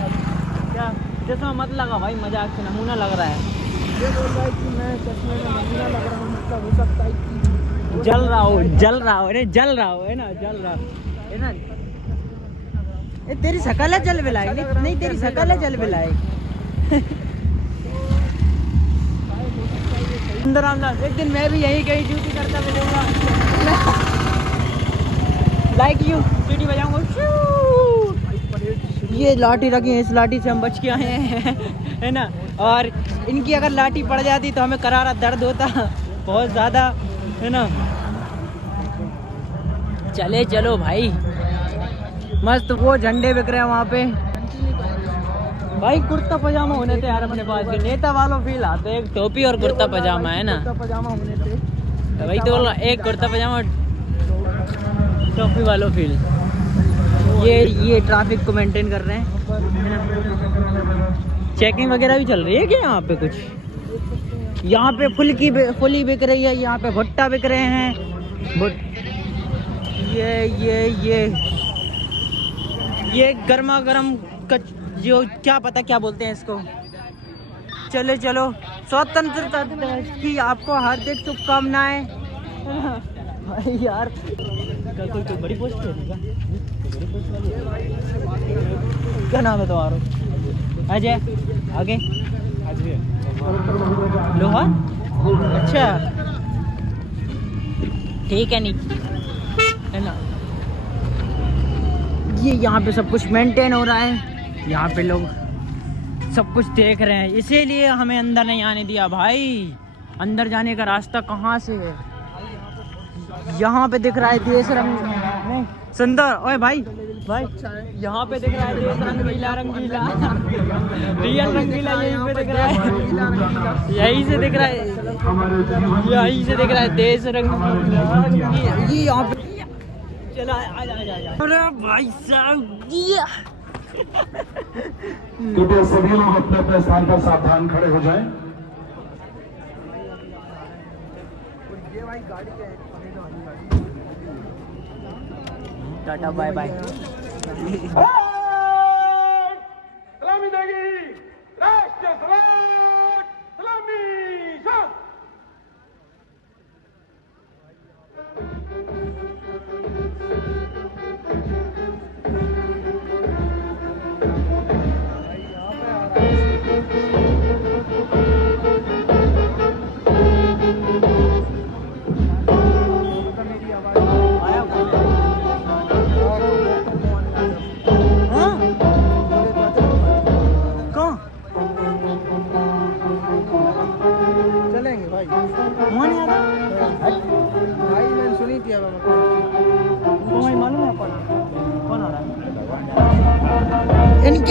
चश्मा मत लगा भाई, मजाक से नमूना लग रहा है। ये बोल रहा है कि मैं चश्मे में नमूना लग रहा हूँ, मतलब हो सकता है कि जल रहा हो, है ना। ए, तेरी शकल है जल बिलाए, नहीं तेरी शकल है जल बिलाए। अंदर एक दिन मैं भी यही कहीं ड्यूटी करता मिलूंगा, लाइक यू, सीटी बजाऊंगा। ये लाठी रखी है, इस लाठी से हम बच के आए हैं, है ना। और इनकी अगर लाठी पड़ जाती तो हमें करारा दर्द होता बहुत ज़्यादा, है ना। चले चलो भाई, मस्त वो झंडे बिक रहे हैं वहाँ पे। भाई कुर्ता पजामा होने थे यार अपने पास भी, नेता वालों फील आते, एक टोपी और कुर्ता पजामा, है ना। कुर्ता पजामा होने थे, वही तो बोल रहा, एक कुर्ता पजामा टोपी वालों फील। ये ट्रैफिक को मेंटेन कर रहे हैं, चेकिंग वगैरह भी चल रही है क्या यहाँ पे कुछ। यहाँ पे फुली बिक रही है, यहाँ पे भुट्टा बिक रहे हैं। ये गर्मा गर्म जो क्या पता क्या बोलते हैं इसको। चले चलो, स्वतंत्रता दिवस की आपको हार्दिक शुभकामनाएं। भाई यार कोई बड़ी पोस्ट है क्या, नाम है तुम्हारा? अजय, आगे लोहा, अच्छा ठीक है, नहीं है ना। ये यहाँ पे सब कुछ मेंटेन हो रहा है, यहाँ पे लोग सब कुछ देख रहे हैं, इसीलिए हमें अंदर नहीं आने दिया भाई। अंदर जाने का रास्ता कहाँ से है? यहाँ पे दिख रहा है देश रंग नहीं सुंदर। ओए भाई यहाँ पे दिख रहा है देश रंगीला, रियल रंगीला यहीं पे दिख रहा है, यहीं से दिख रहा है देश रंगीला। ये यहाँ पे चला, अरे भाई साहब, कृपया सभी लोग अपने अपने स्थान पर सावधान खड़े हो जाएं। Tata bye bye. सलामी देगी राष्ट्रीय सलामी।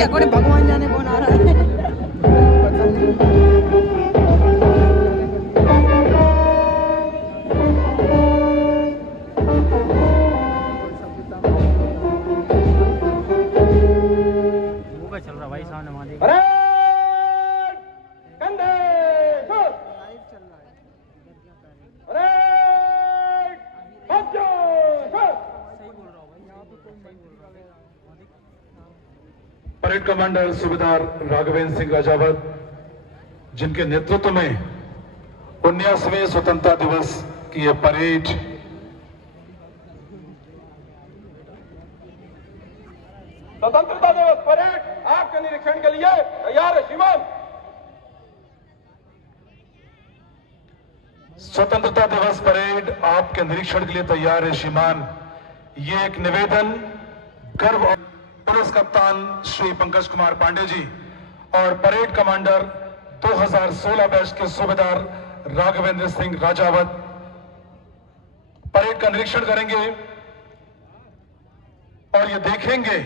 क्या करे, भगवान जाने कौन आ रहा है। चल रहा भाई सामने वहां देख। परेड कमांडर सूबेदार राघवेंद्र सिंह राजावत, जिनके नेतृत्व में 19वें स्वतंत्रता दिवस की यह परेड स्वतंत्रता दिवस परेड आपके निरीक्षण के लिए तैयार है श्रीमान। स्वतंत्रता दिवस परेड आपके निरीक्षण के लिए तैयार है श्रीमान। ये एक निवेदन गर्व और पुलिस कप्तान श्री पंकज कुमार पांडे जी और परेड कमांडर 2016 बैच के सूबेदार राघवेंद्र सिंह राजावत परेड का निरीक्षण करेंगे और ये देखेंगे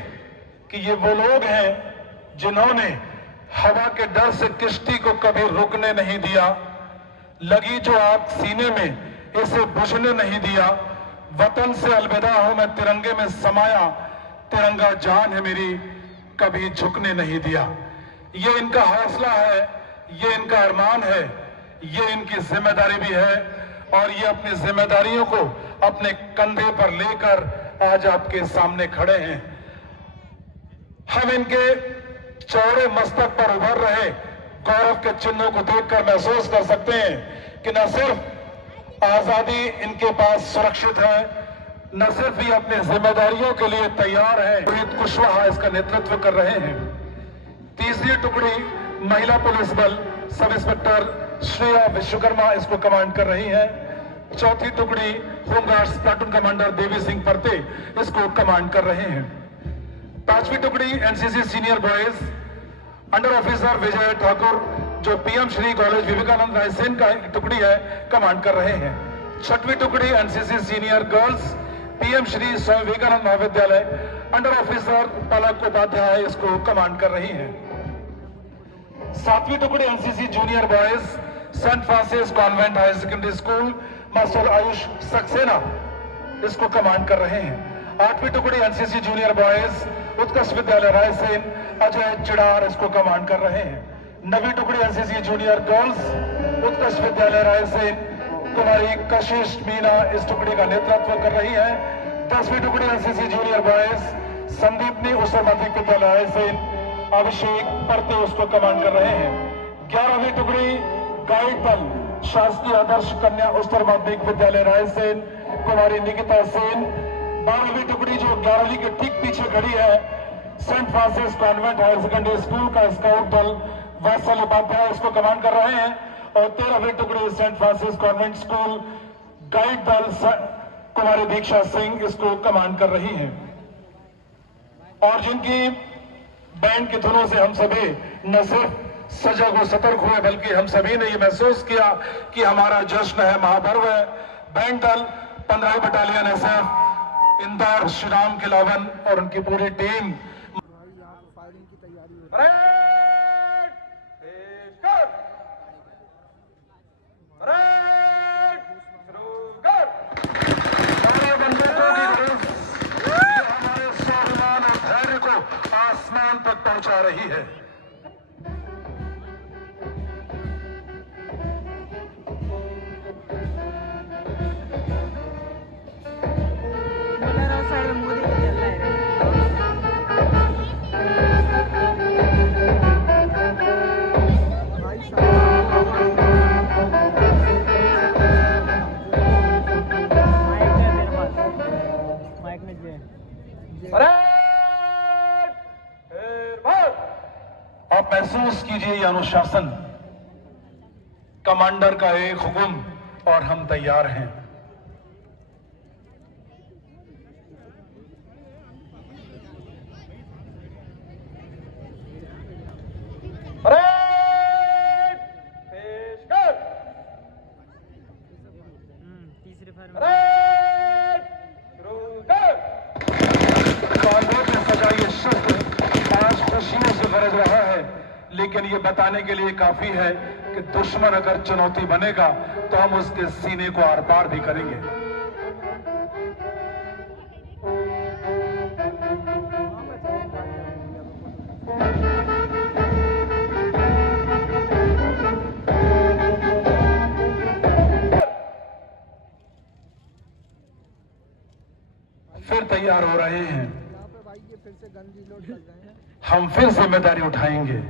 कि ये वो लोग हैं जिन्होंने हवा के डर से किश्ती को कभी रुकने नहीं दिया, लगी जो आग सीने में इसे बुझने नहीं दिया, वतन से अलविदा हूं मैं तिरंगे में समाया, तिरंगा जान है मेरी कभी झुकने नहीं दिया। ये इनका हौसला है, ये इनका अरमान है, ये इनकी जिम्मेदारी भी है और ये अपनी जिम्मेदारियों को अपने कंधे पर लेकर आज आपके सामने खड़े हैं। हम इनके चौड़े मस्तक पर उभर रहे गौरव के चिन्हों को देखकर महसूस कर सकते हैं कि न सिर्फ आजादी इनके पास सुरक्षित है, न सिर्फ ये अपनी जिम्मेदारियों के लिए तैयार है। रोहित कुशवाहा इसका नेतृत्व कर रहे हैं। तीसरी टुकड़ी महिला पुलिस बल सब इंस्पेक्टर श्रेया विश्वकर्मा इसको कमांड कर रही है। चौथी टुकड़ी home guards platoon commander Devi Singh Parte इसको कमांड कर रहे हैं। पांचवी टुकड़ी NCC senior boys under officer Vijay Thakur जो पीएम श्री कॉलेज विवेकानंद रायसेन का टुकड़ी है कमांड कर रहे हैं। छठवीं टुकड़ी NCC senior girls PM Shri Swami Vivekanand महाविद्यालय अंडर ऑफिसर पलक उपाध्याय इसको कमांड कर रही है। सातवीं टुकड़ी NCC junior boys Saint Francis convent higher secondary school master Ayush Saxena इसको कमांड कर रहे हैं। आठवीं टुकड़ी एनसीसी जूनियर बॉयज उत्कर्ष विद्यालय रायसेन अजय चिड़ार इसको कमांड कर रहे हैं। नवीं टुकड़ी एनसीसी जूनियर गर्ल्स उत्कर्ष विद्यालय रायसेन कुमारी कशिश मीना इस टुकड़ी का नेतृत्व कर रही है। 10वीं टुकड़ी एनसीसी जूनियर बॉयज संदीपनी उत्तर माध्यमिक विद्यालय रायसेन अभिषेक परते उसको कमांड कर रहे हैं। 11वीं टुकड़ी गाइड दल शासकीय आदर्श कन्या उत्तर माध्यमिक विद्यालय रायसेन कुमारी निकिता सेन। 12वीं टुकड़ी जो 11वीं के ठीक पीछे खड़ी है Saint Francis convent higher secondary school का स्काउट दल वत्सल उपाध्याय इसको कमांड कर रहे हैं। और 13वीं टुकड़ी Saint Francis convent school guide दल कुमारी दीक्षा सिंह इसको कमांड कर रही है। और जिनकी बैंड की धुनों से हम सभी न सिर्फ सजग व सतर्क हुए बल्कि हम सभी ने ये महसूस किया कि हमारा जश्न है, महापर्व है। बैंड दल 15 बटालियन एसएफ इंदौर श्रीराम किलावन और उनकी पूरी टीम हमारे स्वाभिमान और धैर्य को आसमान तक पहुंचा रही है। आप महसूस कीजिए ये अनुशासन, कमांडर का एक हुक्म और हम तैयार हैं। कांधों पे सजा ये शस्त्र आज खुशियों लेकिन ये बताने के लिए काफी है कि दुश्मन अगर चुनौती बनेगा तो हम उसके सीने को आर पार भी करेंगे। फिर तैयार हो रहे हैं, हम फिर जिम्मेदारी उठाएंगे,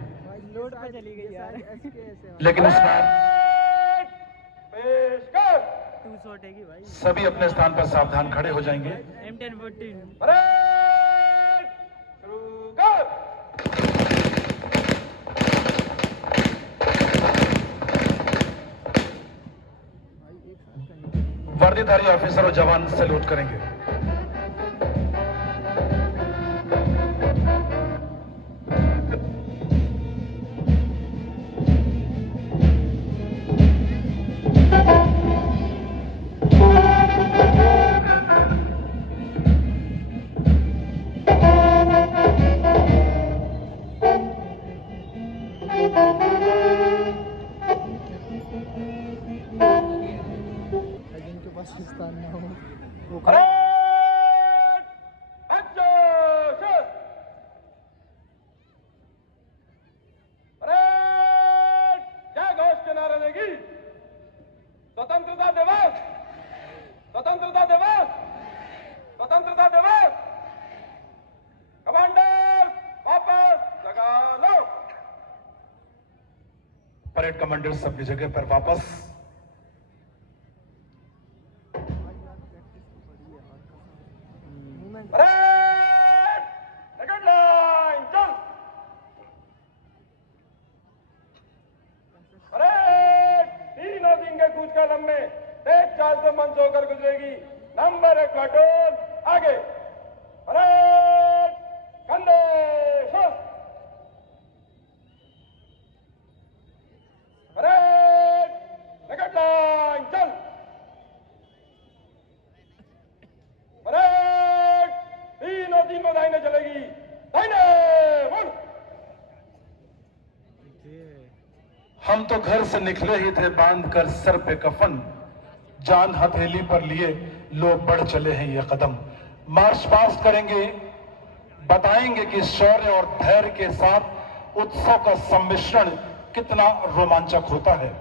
लेकिन इस बार सभी अपने स्थान पर सावधान खड़े हो जाएंगे। वर्दीधारी ऑफिसर और जवान सैल्यूट करेंगे। स्वतंत्रता दिवस, स्वतंत्रता दिवस, स्वतंत्रता दिवस। कमांडर वापस लगा लो। परेड कमांडर सबकी जगह पर वापस। तेज चाल से मंच होकर गुजरेगी। नंबर 1 प्लाटून आगे। परेड कंधे शस्त्र। परेड विकेट लाइन चल। परेड तीनों दाहिने चलेगी। दाहिने मुड़। हम तो घर से निकले ही थे बांधकर सर पे कफन, जान हथेली पर लिए लोग बढ़ चले हैं ये कदम। मार्च पास करेंगे, बताएंगे कि शौर्य और धैर्य के साथ उत्सव का सम्मिश्रण कितना रोमांचक होता है।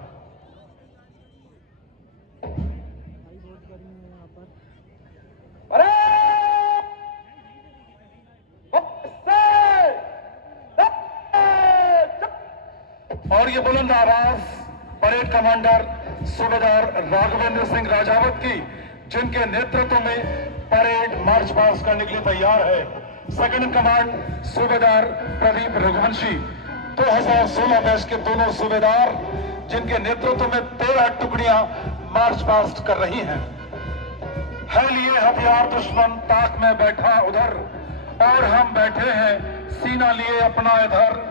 और ये बुलंद आवाज परेड कमांडर सूबेदार राघवेंद्र सिंह राजावत की, जिनके नेतृत्व में परेड मार्च पास करने के लिए तैयार है। सेकंड इन कमांड सूबेदार प्रदीप रघुवंशी, 2016 बैच के दोनों सूबेदार, जिनके नेतृत्व में 13 टुकड़ियां मार्च पास्ट कर रही हैं। है लिए हथियार दुश्मन ताक में बैठा उधर, और हम बैठे हैं सीना लिए अपना इधर।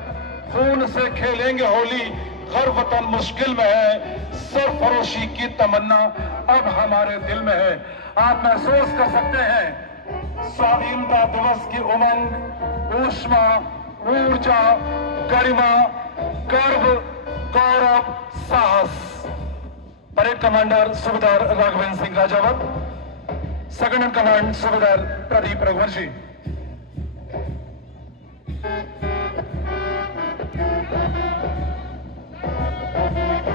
खून से खेलेंगे होली, घर वतन मुश्किल में है, सरफरोशी की तमन्ना अब हमारे दिल में है। आप महसूस कर सकते हैं स्वाधीनता दिवस की उमंग, ऊष्मा, ऊर्जा, गरिमा, गर्व, गौरव, साहस। परेड कमांडर सूबेदार Raghavendra Singh Rajawat, second in command सूबेदार प्रदीप रघुवंशी।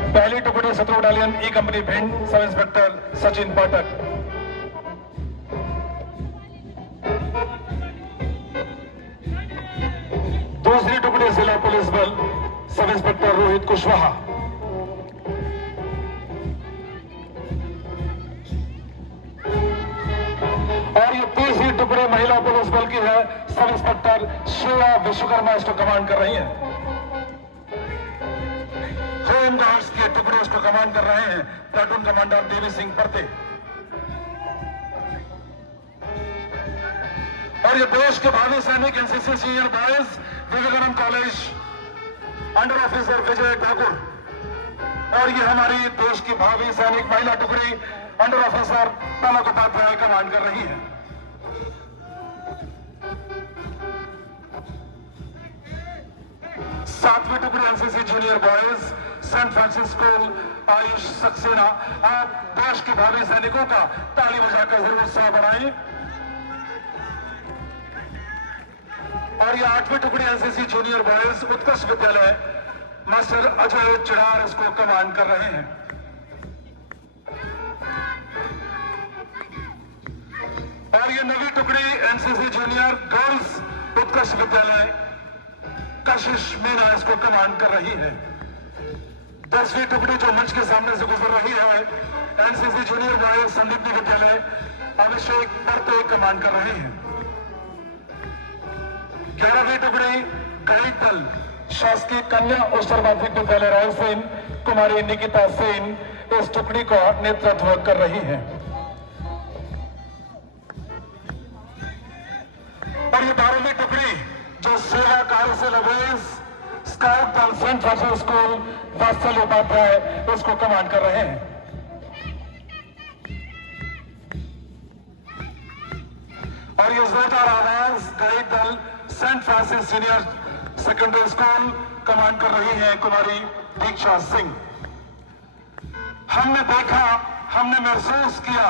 पहली टुकड़ी 17 बटालियन ई company Bhind, sub inspector Sachin पाठक। दूसरी टुकड़ी जिला पुलिस बल, सब इंस्पेक्टर रोहित कुशवाहा। और ये तीसरी टुकड़ी महिला पुलिस बल की है, सब इंस्पेक्टर श्रेया विश्वकर्मा इसको कमांड कर रही है। होमगार्ड्स के टुकड़े उसको कमांड कर रहे हैं प्लाटून कमांडर देवी सिंह परते। और ये देश के भावी सैनिक NCC senior boys Vivekanand college, under officer Vijay Thakur. और ये हमारी देश की भावी सैनिक महिला टुकड़ी under officer Palak Upadhyay command कर रही है। 7वीं टुकड़ी NCC junior boys Saint Francis school Ayush Saxena, आप देश के भावी सैनिकों का ताली बजाकर जरूर उत्साह बढ़ाएं। और ये 8वीं टुकड़ी एनसीसी जूनियर बॉयज उत्कर्ष विद्यालय मास्टर अजय चिड़ार इसको कमांड कर रहे हैं। और ये 9वीं टुकड़ी एनसीसी जूनियर गर्ल्स उत्कर्ष विद्यालय कशिश मीना इसको कमांड कर रही है। 10वीं टुकड़ी जो मंच के सामने से गुजर रही है एनसीसी जूनियर बॉयज संदीपनी विद्यालय अभिषेक परते कमांड कर रहे हैं। 11वीं टुकड़ी गणित दल शासकीय कन्या उच्चतर माध्यमिक विद्यालय रायसेन कुमारी निकिता सेन इस टुकड़ी का नेतृत्व कर रही है। और ये 12वीं टुकड़ी जो सेवा कार्य से लबरेज स्काउट दल सेंट फ्रांसिस स्कूल वात्सल्य उपाध्याय उसको कमांड कर रहे हैं। और ये जोरदार आवाज गणित दल Saint Francis senior secondary school command कर रही है कुमारी दीक्षा सिंह। हमने देखा, हमने महसूस किया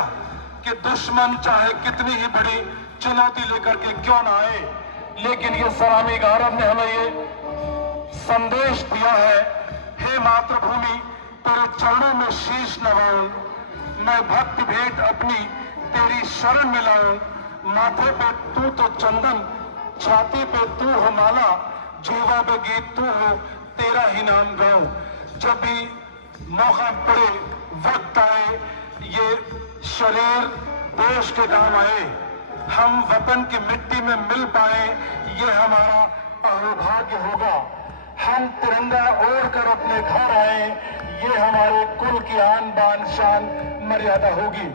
कि दुश्मन चाहे कितनी ही बड़ी चुनौती लेकर के क्यों ना आए, लेकिन ये सलामी गौरव ने हमें ये संदेश दिया है, हे मातृभूमि तेरे चरणों में शीश नवाऊं, मैं भक्ति भेंट अपनी तेरी शरण में लाऊं, माथे पे तू तो चंदन, छाती पे तू हो माला, जीवा पे गीत तू हो, तेरा ही नाम गाऊं। जब भी मौका पड़े, वक्त आए, ये शरीर देश के काम आए, हम वतन की मिट्टी में मिल पाए, ये हमारा अहोभाग्य होगा। हम तिरंगा ओढ़ कर अपने घर आए, ये हमारे कुल की आन बान शान मर्यादा होगी।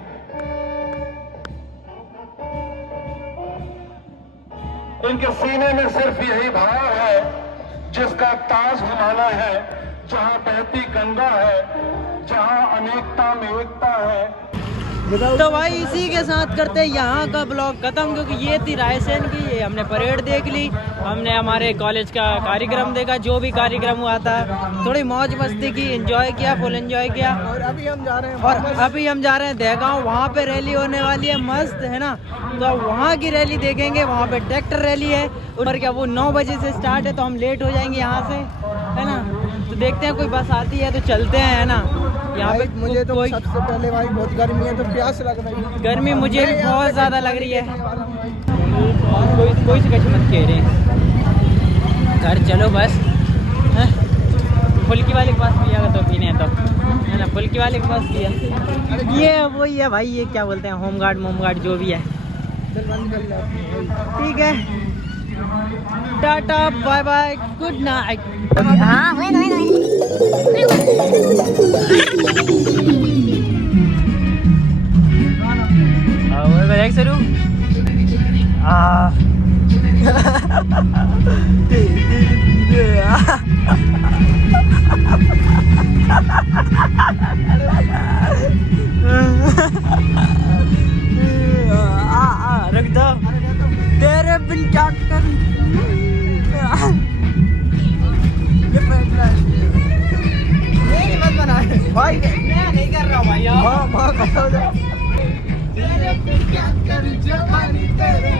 इनके सीने में सिर्फ यही भाव है जिसका ताज हिमालय है, जहां बहती गंगा है, जहां अनेकता में एकता है। तो भाई इसी के साथ करते हैं यहाँ का ब्लॉग खत्म, क्योंकि ये थी रायसेन की, ये हमने परेड देख ली, हमने हमारे कॉलेज का कार्यक्रम देखा, जो भी कार्यक्रम हुआ था, थोड़ी मौज मस्ती की, एंजॉय किया, फुल एंजॉय किया। और अभी हम जा रहे हैं दहगांव, वहाँ पे रैली होने वाली है मस्त, है ना। तो वहाँ की रैली देखेंगे, वहाँ पे ट्रैक्टर रैली है और क्या वो 9 बजे से स्टार्ट है, तो हम लेट हो जाएंगे यहाँ से, है ना। तो देखते हैं कोई बस आती है तो चलते हैं, है ना। यहाँ पे मुझे तो सबसे पहले भाई बहुत गर्मी है, तो प्यास लग रही है, गर्मी मुझे भी बहुत ज़्यादा लग रही है। कोई से कच मत कह रहे हैं, घर चलो बस। फुल्की वाले के पास पिया तो पीने तो, है ना, फुल्की वाले के पास पिया। ये वही है भाई, ये क्या बोलते हैं, होमगार्ड मोमगार्ड जो भी है। ठीक है, tata bye bye good night. हाँ हुए देख सरू रख दो, तेरे बिन क्या करूं। भाई मैं नहीं कर रहा भाई, क्या कर जवानी तेरे